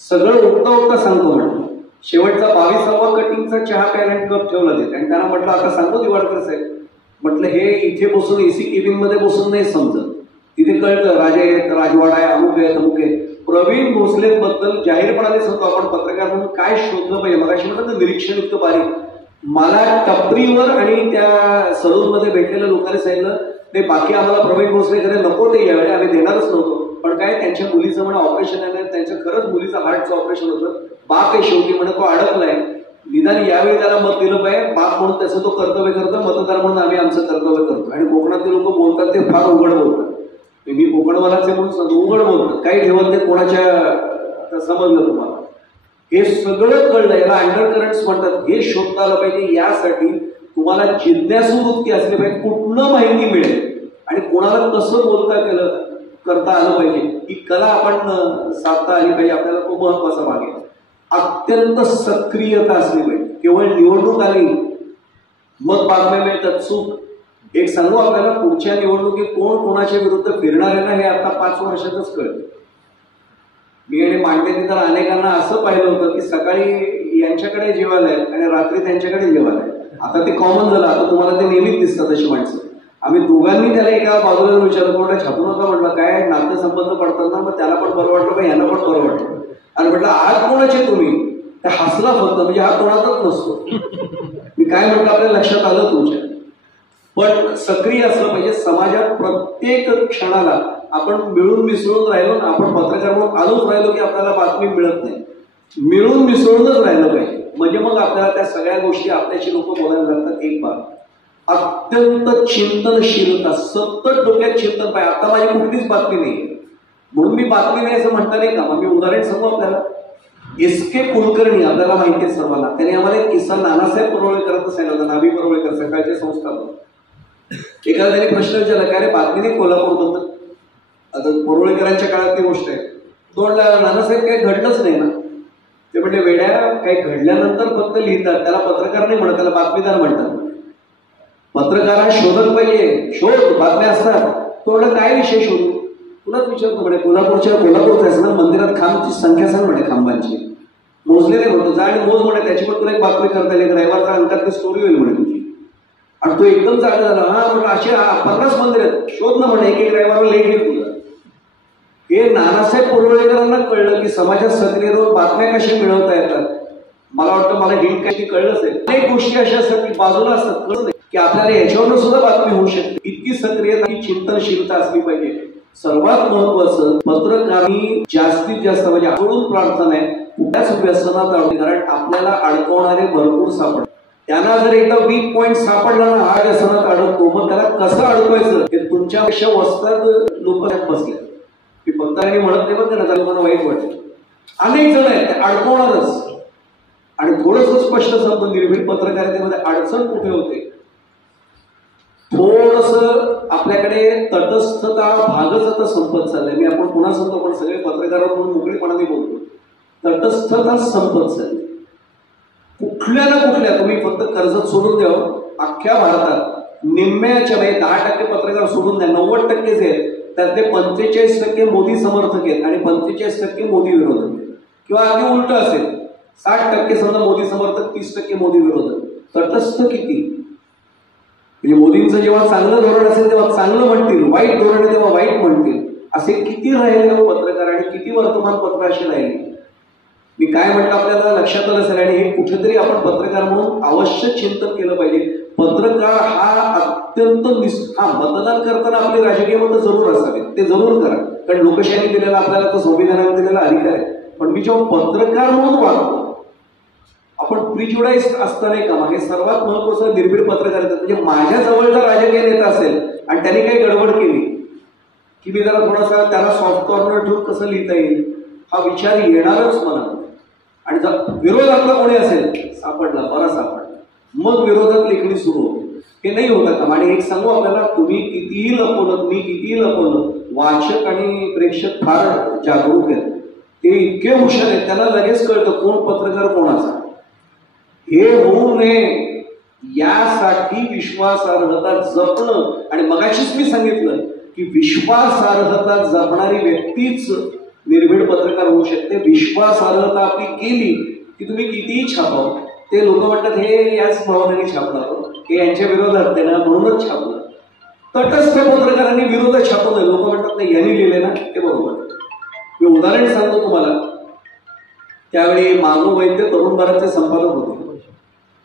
सगळं उठता सांगतो म्हटलं. शेवटचा 22वा कटिंगचा चहा प्यायला कप ठेवला ते, आणि त्यांना म्हटलं आता सांगतो दिवाळकर साहेब, म्हटलं हे इथे बसून एसी केबिन मध्ये बसून नाही समजत, तिथे कळतं राजे राजवाडा आहे, अमुक आहे तमुक आहे. प्रवीण भोसले बद्दल जाहीरपणाने सांगतो, आपण पत्रकार म्हणून काय शोधलं पाहिजे. मगाशी म्हटलं निरीक्षण युक्त बारीक. मला टपरीवर आणि त्या सलून मध्ये भेटलेल्या लोकांनी सांगितलं, ते बाकी आम्हाला प्रवीण भोसलेकडे नको ते यावेळी आम्ही देणारच नव्हतो. पण काय त्यांच्या मुलीचं म्हणा ऑपरेशन आहे, त्यांच्या खरंच मुलीचं हार्टचं ऑपरेशन होतं. बाप आहे शेवटी म्हणे, तो अडकलाय. निदान यावेळी त्याला मत दिलं पाहिजे. बाप म्हणून त्याचं तो कर्तव्य करतो, मतदार म्हणून आम्ही आमचं कर्तव्य करतो. आणि कोकणातले लोक बोलतात ते फार उघड बोलतात. मी कोकणवालाचे म्हणून उघड बोलतात, काही ठेवत ते कोणाच्या समजलं तुम्हाला. हे सगळं कळलं, याला अंडर करंट्स म्हणतात. हे शोधता आलं पाहिजे. यासाठी तुम्हाला जिज्ञासू वृत्ती असली पाहिजे, कुठलं माहिती मिळेल आणि कोणाला कसं करता आलं पाहिजे, ही कला आपण साधता आली पाहिजे. आपल्याला तो महत्वाचा भाग आहे. अत्यंत सक्रियता असली पाहिजे. केवळ निवडणूक आली मग बातम्या मिळतात चूक. एक सांगू आपल्याला, पुढच्या निवडणुकीत कोण कोणाच्या विरुद्ध फिरणार आहे ना, हे आता 5 वर्षातच कळतं. मी आणि मांडेने तर अनेकांना असं पाहिलं होतं की सकाळी यांच्याकडे जेवायला आहेत आणि रात्री त्यांच्याकडे जेवायला आहेत. आता ते कॉमन झालं. आता तुम्हाला ते नेहमीच दिसतात अशी माणसं. आम्ही दोघांनी त्याला एका बाजूला विचारलं, कोणत्या छापू नका म्हटलं, काय नातेसंबंध पडतात ना, मग त्याला पण बरं वाटलं पण यांना पण बरं वाटलं. आणि म्हटलं आज कोणाचे तुम्ही, त्या हसला फक्त, म्हणजे हा कोणाचाच नसतो. मी काय म्हटलं आपल्या लक्षात आलं तुमच्या. पण सक्रिय असलं पाहिजे. समाजात प्रत्येक क्षणाला आपण मिळून मिसळून राहिलो ना, आपण पत्रकार म्हणून आलोच राहिलो की आपल्याला बातमी मिळत नाही. मिळून मिसळूनच राहिलं पाहिजे, म्हणजे मग आपल्याला त्या सगळ्या गोष्टी आपल्याशी लोक बोलायला लागतात. एक बाब अत्यंत चिंतनशीलता, सतत डोक्यात चिंतन पाहिजे. आता माझी कुठलीच बातमी नाही म्हणून मी बातमी नाही असं म्हणता नाही का. मग मी उदाहरण सांगू आपल्याला. एस.के. कुलकर्णी आपल्याला माहिती आहे सर्वांना. त्यांनी आम्हाला एक किस्सा नानासाहेब परोळेकरांचा सांगितला होता. नाभी परोळेकर सकाळचे संस्थापक. एकाला त्यांनी प्रश्न विचारला, काय रे बातमी नाही कोल्हापूरबद्दल. आता परोळेकरांच्या काळातली गोष्ट आहे. तोडला, नानासाहेब काही घडलंच नाही ना. ते म्हणजे वेड्या, काही घडल्यानंतर फक्त लिहितात, त्याला पत्रकार नाही म्हणत, त्याला बातमीदार म्हणतात. पत्रकार हा शोधत पाहिजे, शोध बातम्या असतात. तोडला काय विषय शोधू, तुलाच विचारतो म्हणे. कोल्हापूरचं आहे ना, मंदिरात खांबची संख्या सांग म्हणे, खांबांची मोजलेले होतं, जा आणि मोज म्हणे, त्याची पण तुला एक बातमी करता येईल, रविवारच्या अंकात ती स्टोरी होईल म्हणे तुझी. आणि तो एकदम जागा झाला. हा म्हटलं असे 50 मंदिर आहेत, शोध ना म्हणे, एक रविवारला लेख येईल तुला. हे नानासाहेब परोळेकरांना कळलं की समाजात सक्रिय राहून बातम्या कशा मिळवता येतात. मला वाटतं मला हिंट काही कळलंच आहे. अनेक गोष्टी अशा असतात की बाजूला असतात, कळत नाही की आपल्याला याच्यावरून सुद्धा बातमी होऊ शकते. इतकी सक्रियता, ही चिंतनशीलता असली पाहिजे. सर्वात महत्वाचं, पत्रकारांनी जास्तीत जास्त, म्हणजे आवडून प्रार्थना आहे, कुठल्याच व्यसनात अडकू, कारण आपल्याला अडकवणारे भरपूर सापडतात. त्यांना जर एकदा वीक पॉईंट सापडला ना, हा व्यसनात अडकतो, मग त्याला कसं अडकवायचं हे तुमच्यापेक्षा वस्तात लोक बसले. की पत्रकारांनी म्हणत नाही बघ ना, त्याला मला वाईट वाटतं. अनेक जण आहेत ते अडकवणारच. आणि थोडंसं स्पष्ट संबंध निर्भीड पत्रकारितेमध्ये अडचण कुठे होते, थोडस आपल्याकडे तटस्थता भागच आता संपत चाललंय. मी आपण पुन्हा सांगतो, पण सगळे पत्रकार म्हणून मोकळेपणाने बोलतो. तटस्थता संपत चालली. कुठल्या ना कुठल्या, तुम्ही फक्त कर्जत सोडून द्यावं, अख्ख्या भारतात निम्म्याच्या 10% पत्रकार सोडून द्या, 90% जे आहेत त्यातले 45% मोदी समर्थक आहेत आणि 45% मोदी विरोधक आहेत. किंवा अगदी उलट असेल, 60% समजा मोदी समर्थक, 30% मोदी विरोधक. तटस्थ किती? म्हणजे मोदींचं जेव्हा चांगलं धोरण असेल तेव्हा चांगलं म्हणतील, वाईट धोरण आहे तेव्हा वाईट म्हणतील. असे किती राहिले पत्रकार आणि किती वर्तमानपत्र असे राहिले. मी काय म्हटलं आपल्याला लक्षात आलं असेल. आणि हे कुठेतरी आपण पत्रकार म्हणून अवश्य चिंतन केलं पाहिजे. पत्रकार हा अत्यंत मतदान करताना आपले राजकीय मतं जरूर असावे, ते जरूर करा, कारण लोकशाही दिलेला आपल्याला, तो संविधानाने दिलेला अधिकार आहे. पण मी जेव्हा पत्रकार म्हणून वागतो, आपण प्रिज्युडाइज असता नाही का, हे सर्वात महत्वाचं निर्भीड पत्रकारिता. म्हणजे माझ्या जवळचा राजकीय नेता असेल आणि त्यांनी काही गडबड केली की मी जरा थोडासा त्याला सॉफ्ट कॉर्नर ठेवून कसं लिहिता येईल हा विचार येणारच मला. आणि जर विरोधातला कोणी असेल, सापडला, बरा सापडला, मग विरोधात लेखणी सुरू होते. हे नाही होतं का. आणि एक सांगू आपल्याला, तुम्ही कितीही लपवलं, मी कितीही लपवलं, वाचक आणि प्रेक्षक फार जागरूक आहेत. ते इतके हुशार आहेत, त्यांना लगेच कळतं कोण पत्रकार कोणाचा. हे होऊ नये यासाठी विश्वासार्हता जपणं. आणि मगाशीच मी सांगितलं की विश्वासार्हता जपणारी व्यक्तीच निर्भीड पत्रकार होऊ शकते. विश्वासार्हता आपली केली की तुम्ही कितीही छापावं, ते लोक म्हणतात हे याच भावनेने छापणार, हे यांच्या विरोधात ते ना म्हणूनच छापलं. तटस्थ पत्रकारांनी विरोधात छापू नये. लोक म्हणतात नाही यांनी लिहिले ना, ते बरोबर. मी उदाहरण सांगतो तुम्हाला. त्यावेळी मागो वैद्य तरुण भारतचे संपादक होते.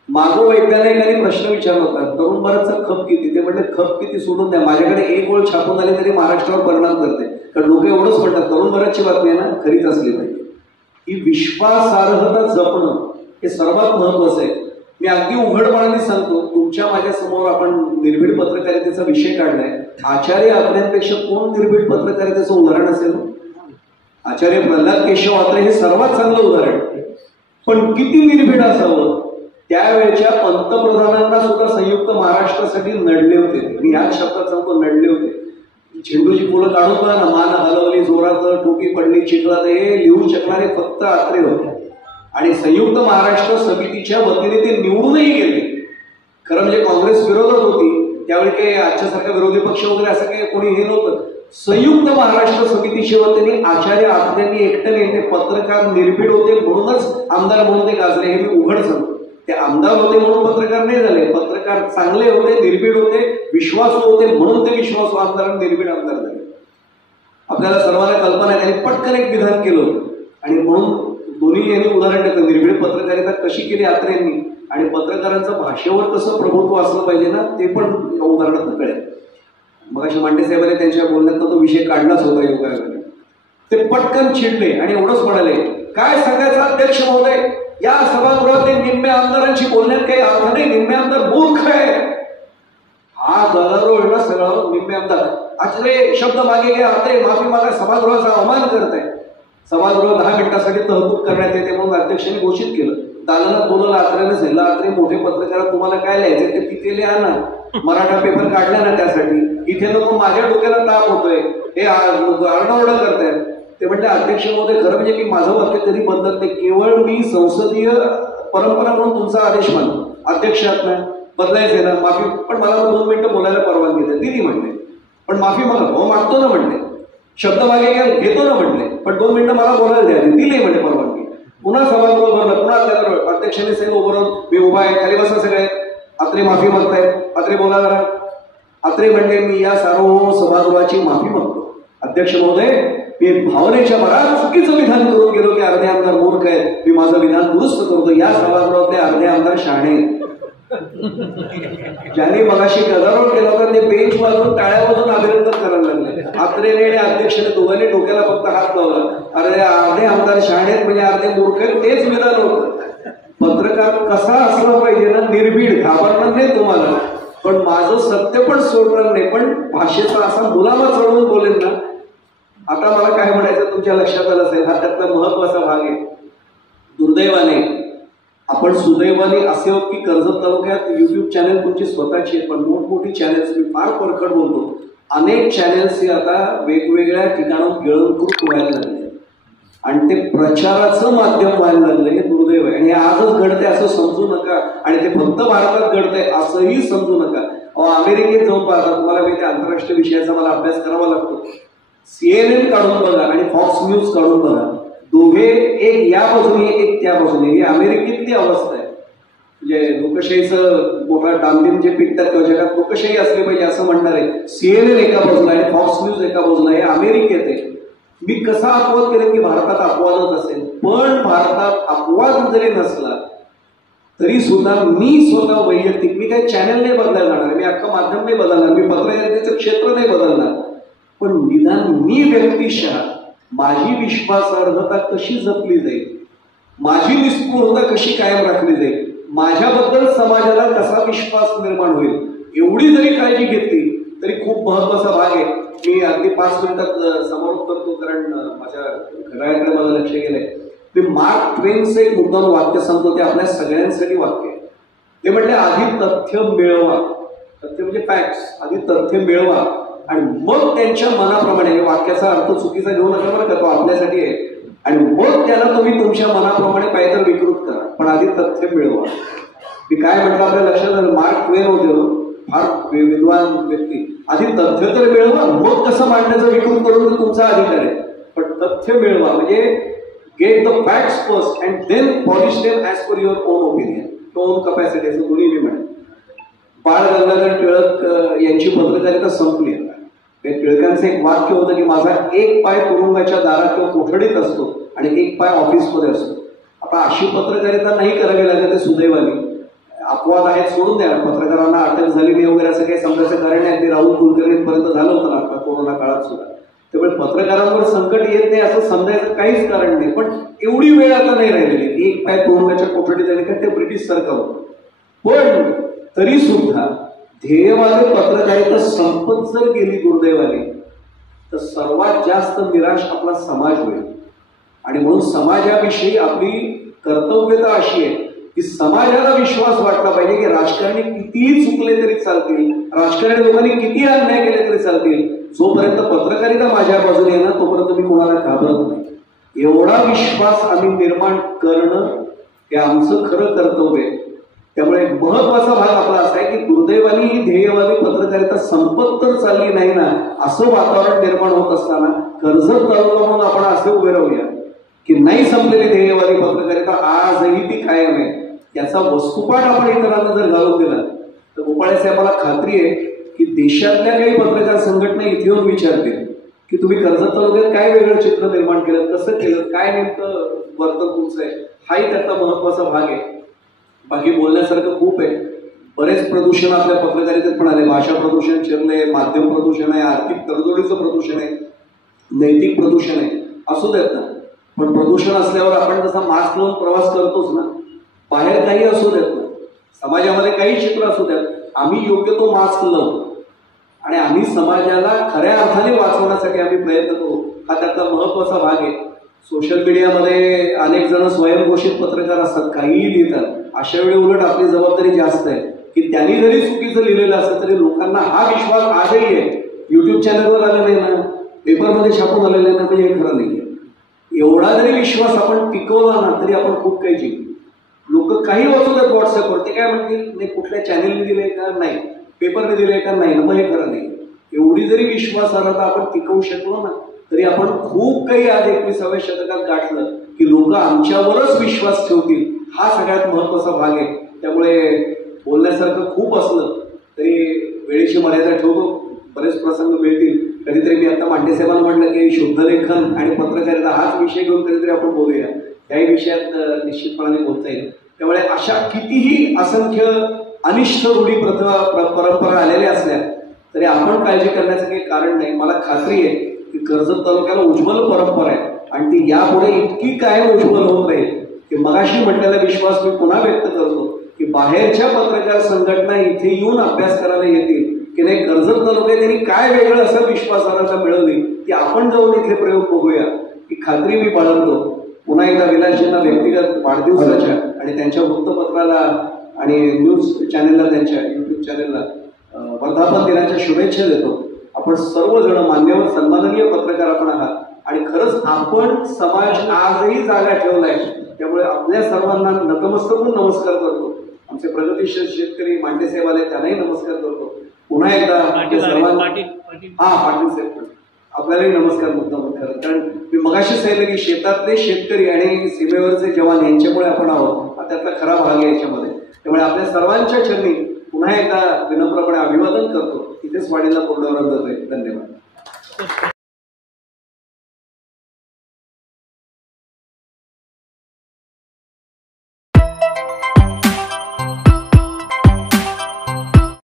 मागो वैद्याने एकाने प्रश्न विचारला होता, तरुण भारतचा खप किती. ते म्हणले खप किती सोडून द्या, माझ्याकडे एक ओळ छापून आली तरी महाराष्ट्रावर परिणाम करते. कारण लोक एवढंच म्हणतात तरुण भारतची बातमी आहे ना, खरीच असली पाहिजे. ही विश्वासार्हता जपणं हे सर्वात महत्वाचं आहे. मी अगदी उघडपणाने सांगतो, तुमच्या माझ्या समोर आपण निर्भीड पत्रकारितेचा विषय काढलाय. आचार्य आत्र्यांपेक्षा कोण निर्भीड पत्रकारितेचं उदाहरण असेल? आचार्य प्रल्हाद केशव आत्रे हे सर्वात चांगलं उदाहरण. पण किती निर्भीड असावं. त्यावेळेच्या पंतप्रधानांना सुद्धा संयुक्त महाराष्ट्रासाठी नडले होते. मी याच शब्दात सांगतो, नडले होते. झेंडूची फुलं काढून बघा ना, मान हलवली, जोरात टोपी पडली, चिखलात, हे लिहू शकणारे फक्त आत्रे होते. आणि संयुक्त महाराष्ट्र समितीच्या वतीने ते निवडूनही गेले. खरं म्हणजे काँग्रेस विरोधात होती त्यावेळी, काही आजच्यासारखा विरोधी पक्ष वगैरे असं काही कोणी हे नव्हतं. संयुक्त महाराष्ट्र समितीच्या वतीने आचार्य आत्रेंनी एकट्याने, ते पत्रकार निर्भीड होते म्हणूनच आमदार म्हणून ते गाजले. हे मी उघड सांगतो. ते आमदार होते म्हणून पत्रकार नाही झाले. पत्रकार चांगले होते, निर्भीड होते, विश्वासू होते म्हणून ते विश्वासू आमदार आणि निर्भीड आमदार झाले. आपल्याला सर्वांना कल्पना आहे. त्यांनी पटकन एक विधान केलं होतं आणि म्हणून दोन्ही यांनी उदाहरण देतं. निर्भीड पत्रकारिता कशी केली आत्रेंनी आणि पत्रकारांचं भाषेवर कसं प्रभुत्व असलं पाहिजे ना, ते पण उदाहरणात कळेल. मग अशा मांडे साहेबांनी त्यांच्या बोलण्यात तो विषय काढलाच होता योगायोगाने. ते पटकन चिडले आणि एवढंच म्हणाले, काय सांगायचं अध्यक्ष महोदय, या सभागृहातले निम्म्या आमदारांची बोलण्यात काही अर्थ नाही, निम्मे आमदार मूर्ख आहे. हा गदारोळ ना सगळं. निम्मे आमदार आचरे शब्द मागे घ्या, आत्रे माफी मागा, सभागृहाचा अवमान करत आहे. सभागृह 10 मिनिटासाठी तहकूब करण्यात येते म्हणून अध्यक्षांनी घोषित केलं. दालनात बोलवलं आत्र्याने, सांगितलं आत्रे मोठे पत्रकार, तुम्हाला काय लिहायचे ते तिथे लिहा ना. मराठा पेपर काढला ना त्यासाठी. इथे नको, माझ्या डोक्याला ताप होतोय, हे आरडाओरडा करतायत. ते म्हणते अध्यक्ष महोदय, खरं म्हणजे की माझं वाक्य कधी बदलत नाही, केवळ मी संसदीय परंपरा म्हणून तुमचा आदेश मानतो. अध्यक्षात ना बदलायचंय ना, माफी, पण मला 2 मिनिटं बोलायला परवानगी द्या. दिली म्हणते, पण माफी मागा. हो मागतो ना म्हणते, शब्द मागे घ्या, घेतो ना म्हटले, पण 2 मिनिटं मला बोलायला द्या. दिली म्हणजे परवानगी. पुन्हा सभागृह भरलं, पुन्हा अध्यक्षांनी सगळं उभं राहून, मी उभा आहे, खाली बसा सगळे. आत्रे माफी मागतायत. आत्रे बोला जरा. आत्रे म्हणले, मी या सार्वभौम सभागृहाची माफी मागतो. अध्यक्ष महोदय, मी भावनेच्या भरात चुकीचं विधान करून गेलो की अर्धे आमदार मूर्ख आहेत. मी माझं विधान दुरुस्त करतो. या सभागृहातले अर्धे आमदार शहाणे आहेत. ज्याने मगाशी गदारोळ केला होता ते बेंच वाजून टाळ्या वाजून अभिनंदन करायला लागले. आत्रेने आणि अध्यक्षाने दोघांनी डोक्याला फक्त हात लावला. अर्धे आमदार शहाणे आहेत म्हणजे अर्धे मूर्ख आहेत, तेच विधान होतं. पत्रकार कसा असला पाहिजे ना, निर्भीड, घाबरणार नाही तुम्हाला, पण माझं सत्य पण सोडणार नाही, पण भाषेचा असा मुलामा चढवून बोलेन ना. आता मला काय म्हणायचं तुमच्या लक्षात आलं असेल, हा त्यातला महत्वाचा भाग आहे. दुर्दैवाने आपण सुदैवाने असे आहोत की कर्जत तालुक्यात युट्यूब चॅनल तुमची स्वतःची आहेत, पण मोठमोठी चॅनल्स, मी फार परखड बोलतो, अनेक चॅनल्स हे आता वेगवेगळ्या ठिकाणाहून गिळंकृत व्हायला लागले आणि ते प्रचाराचं माध्यम व्हायला लागलं. हे दुर्दैव आहे आणि हे आजच घडतंय असं समजू नका. आणि ते फक्त भारतात घडतंय असंही समजू नका. अमेरिकेत जाऊन पाहता तुम्हाला, मी त्या आंतरराष्ट्रीय विषयाचा मला अभ्यास करावा लागतो. CNN काढून बघा आणि फॉक्स न्यूज काढून बघा, दोघे एक या बाजूने एक त्या बाजूने. ही अमेरिकेतली अवस्था आहे. म्हणजे लोकशाहीचं मोठा डांबीम जे पिकतात किंवा जगात लोकशाही असली पाहिजे असं म्हणणार आहे. CNN एका बाजूला आहे, फॉक्स न्यूज एका बाजूला आहे. अमेरिकेत आहे. मी कसा अपवाद केला की भारतात अपवादच असेल, पण भारतात अपवाद जरी नसला तरी सुद्धा मी स्वतः वैयक्तिक, मी काही चॅनल नाही बदलायला जाणार, मी अख्खं माध्यम नाही बदलणार, मी पत्रकारितेचं क्षेत्र नाही बदलणार, पण निदान मी व्यक्तिशः माझी विश्वासार्हता कशी जपली जाईल, माझी निस्पृहता कशी कायम राखली जाईल, माझ्याबद्दल समाजाला कसा विश्वास निर्माण होईल, एवढी जरी काळजी घेतली तरी खूप महत्वाचा भाग आहे. मी अगदी 5 मिनिटात समारोप करतो कारण माझ्या घड्याळाकडे माझं लक्ष गेलंय. मी मार्क ट्वेनचं एक मुद्दाम वाक्य सांगतो, ते आपल्या सगळ्यांसाठी वाक्य आहे. ते म्हटले, आधी तथ्य मिळवा. तथ्य म्हणजे फॅक्ट्स. आधी तथ्य मिळवा आणि मग त्यांच्या मनाप्रमाणे, वाक्याचा अर्थ चुकीचा घेऊ नका बरं का, तो आपल्यासाठी आहे, आणि मग त्याला तुम्ही तुमच्या मनाप्रमाणे पाहिजे तर विकृत करा, पण आधी तथ्य मिळवा. मी काय म्हटलं आपल्या लक्षात आलं, मार्क ट्वेन होते फार विद्वान व्यक्ती. आधी तथ्य तर मिळवा, मग कसं मांडण्याचं विकृत करून तर तुमचा अधिकार आहे, पण तथ्य मिळवा म्हणजे get the facts first and then polish them as per your own opinion, own capacity, असं दोन्ही मी म्हणेन. बाळ गंगाधर टिळक यांची पत्रकारिता संपली. टिळकांचं एक वाक्य होतं की माझा एक पाय तुरुंगाच्या दारात किंवा कोठडीत असतो आणि एक पाय ऑफिसमध्ये असतो. आता अशी पत्रकारिता नाही करावी लागत आहे सुदैवाने. अपवाद आहेत सोडून द्या, पत्रकारांना अटक झाली नाही वगैरे असं काही समजायचं कारण नाही. ते राहुल कुलकर्णींपर्यंत झालं होतं ना आता कोरोना काळात सुद्धा. त्यामुळे पत्रकारांवर संकट येत नाही असं समजायचं काहीच कारण नाही. पण एवढी वेळ आता नाही राहिलेली. एक पाय तुरुंगाच्या कोठडीत आणि काय ते ब्रिटिश सरकार होतं. पण तरी सुद्धा ध्येयवादी पत्रकारिता संपत जर गेली दुर्दैवाने तर सर्वात जास्त निराश आपला समाज होईल. आणि म्हणून समाजाविषयी आपली कर्तव्यता अशी आहे की समाजाला विश्वास वाटला पाहिजे की राजकारणी कितीही चुकले तरी चालतील, राजकारणी लोकांनी किती अन्याय केले तरी चालतील, जोपर्यंत पत्रकारिता माझ्या बाजूने येणार तोपर्यंत मी कोणाला घाबरत नाही. एवढा विश्वास आम्ही निर्माण करणं हे आमचं खरं कर्तव्य आहे. त्यामुळे महत्वाचा भाग आपला असा आहे की दुर्दैवानी ही ध्येयवादी पत्रकारिता संपत तर चालली नाही ना असं वातावरण निर्माण होत असताना कर्जत तालुका म्हणून आपण असे उभे राहूया की नाही संपलेली ध्येयवादी पत्रकारिता आजही ती कायम आहे. याचा वस्तुपाठ आपण इतरांना जर घालून दिला तर गोपाळे साहेबांना खात्री आहे की देशातल्या काही पत्रकार संघटना इथे येऊन विचारतील की तुम्ही कर्जत तालुक्यात काय वेगळं चित्र निर्माण केलं, कसं केलं, काय नेमकं वर्तन तुमचं आहे. हाही त्याचा महत्वाचा भाग आहे. बाकी बोलण्यासारखं खूप आहे. बरेच प्रदूषण आपल्या पत्रकारितेत पण आले. भाषा प्रदूषण शिरले, माध्यम प्रदूषण आहे, आर्थिक तडजोडीचं प्रदूषण आहे, नैतिक प्रदूषण आहे, असू देत ना. पण प्रदूषण असल्यावर आपण जसा मास्क लावून प्रवास करतोच ना, बाहेर काही असू देत ना, समाजामध्ये काही चित्र असू द्यात, आम्ही योग्य तो मास्क लावू आणि आम्ही समाजाला खऱ्या अर्थाने वाचवण्यासाठी आम्ही प्रयत्न करू. हा त्याचा महत्वाचा भाग आहे. सोशल मीडियामध्ये अनेक जण स्वयंघोषित पत्रकार असतात, काहीही लिहितात. अशा वेळी उलट आपली जबाबदारी जास्त आहे की त्यांनी जरी चुकीचं लिहिलेलं असलं तरी लोकांना हा विश्वास आजही आहे. युट्यूब चॅनलवर आले नाही ना, पेपरमध्ये छापून आलेले ना, म्हणजे हे खरं नाही. एवढा जरी विश्वास आपण टिकवला ना तरी आपण खूप काही जिंकू. लोक काही वाचवतात व्हॉट्सअपवर, ते काय म्हणतील नाही कुठल्या चॅनेलने दिले का नाही, पेपरने दिले का नाही, मग हे खरं नाही. एवढी जरी विश्वासार्हता आपण टिकवू शकलो ना तरी आपण खूप काही आज 21व्या शतकात गाठलं की लोक आमच्यावरच विश्वास ठेवतील. हा सगळ्यात महत्वाचा भाग आहे. त्यामुळे बोलण्यासारखं खूप असलं तरी वेळेची मर्यादा ठेवतो. बरेच प्रसंग मिळतील. कधीतरी मी आता मांडे साहेबांना म्हटलं की शुद्धलेखन आणि पत्रकारिता हाच विषय घेऊन कधीतरी आपण बोलूया. त्याही विषयात निश्चितपणाने बोलता येईल. त्यामुळे अशा कितीही असंख्य अनिष्ट रूढी परंपरा आलेल्या असल्या तरी आपण काळजी करण्याचं काही कारण नाही. मला खात्री आहे की कर्जत तालुक्याला उज्ज्वल परंपरा आहे आणि ती यापुढे इतकी कायम उज्ज्वल होत राहील की मगाशी म्हटलेला विश्वास मी पुन्हा व्यक्त करतो की बाहेरच्या पत्रकार संघटना इथे येऊन अभ्यास करायला येतील की नाही कर्जत तालुक्यात त्यांनी काय वेगळं असं विश्वासार्हता मिळवली की आपण जाऊन इथले प्रयोग बघूया. ही खात्री मी बाळगतो. पुन्हा एकदा विलासजींना व्यक्तिगत वाढदिवसाच्या आणि त्यांच्या वृत्तपत्राला आणि न्यूज चॅनेलला, त्यांच्या युट्यूब चॅनेलला वर्धापन दिनाच्या शुभेच्छा देतो. आपण सर्वजण मान्यवर सन्माननीय पत्रकार आपण आहात आणि खरंच आपण समाज आजही जागा ठेवलाय. त्यामुळे आपल्या सर्वांना नतमस्तकून नमस्कार करतो. आमचे प्रगतीशील शेतकरी मांडे साहेब आले, त्यांनाही नमस्कार करतो. पुन्हा एकदा सर्वांना पाटील साहेब पण आपल्यालाही नमस्कार मुद्दाम करत. कारण मी मगाशी सांगितलं की शेतातले शेतकरी आणि सीमेवरचे जवान यांच्यामुळे आपण आहोत. हा त्यातला खरा भाग आहे याच्यामध्ये. त्यामुळे आपल्या सर्वांच्या चरणी पुन्हा एकदा विनम्रपणे अभिवादन करतो. इथेच वाणीला पूर्णविराम देतोय. धन्यवाद.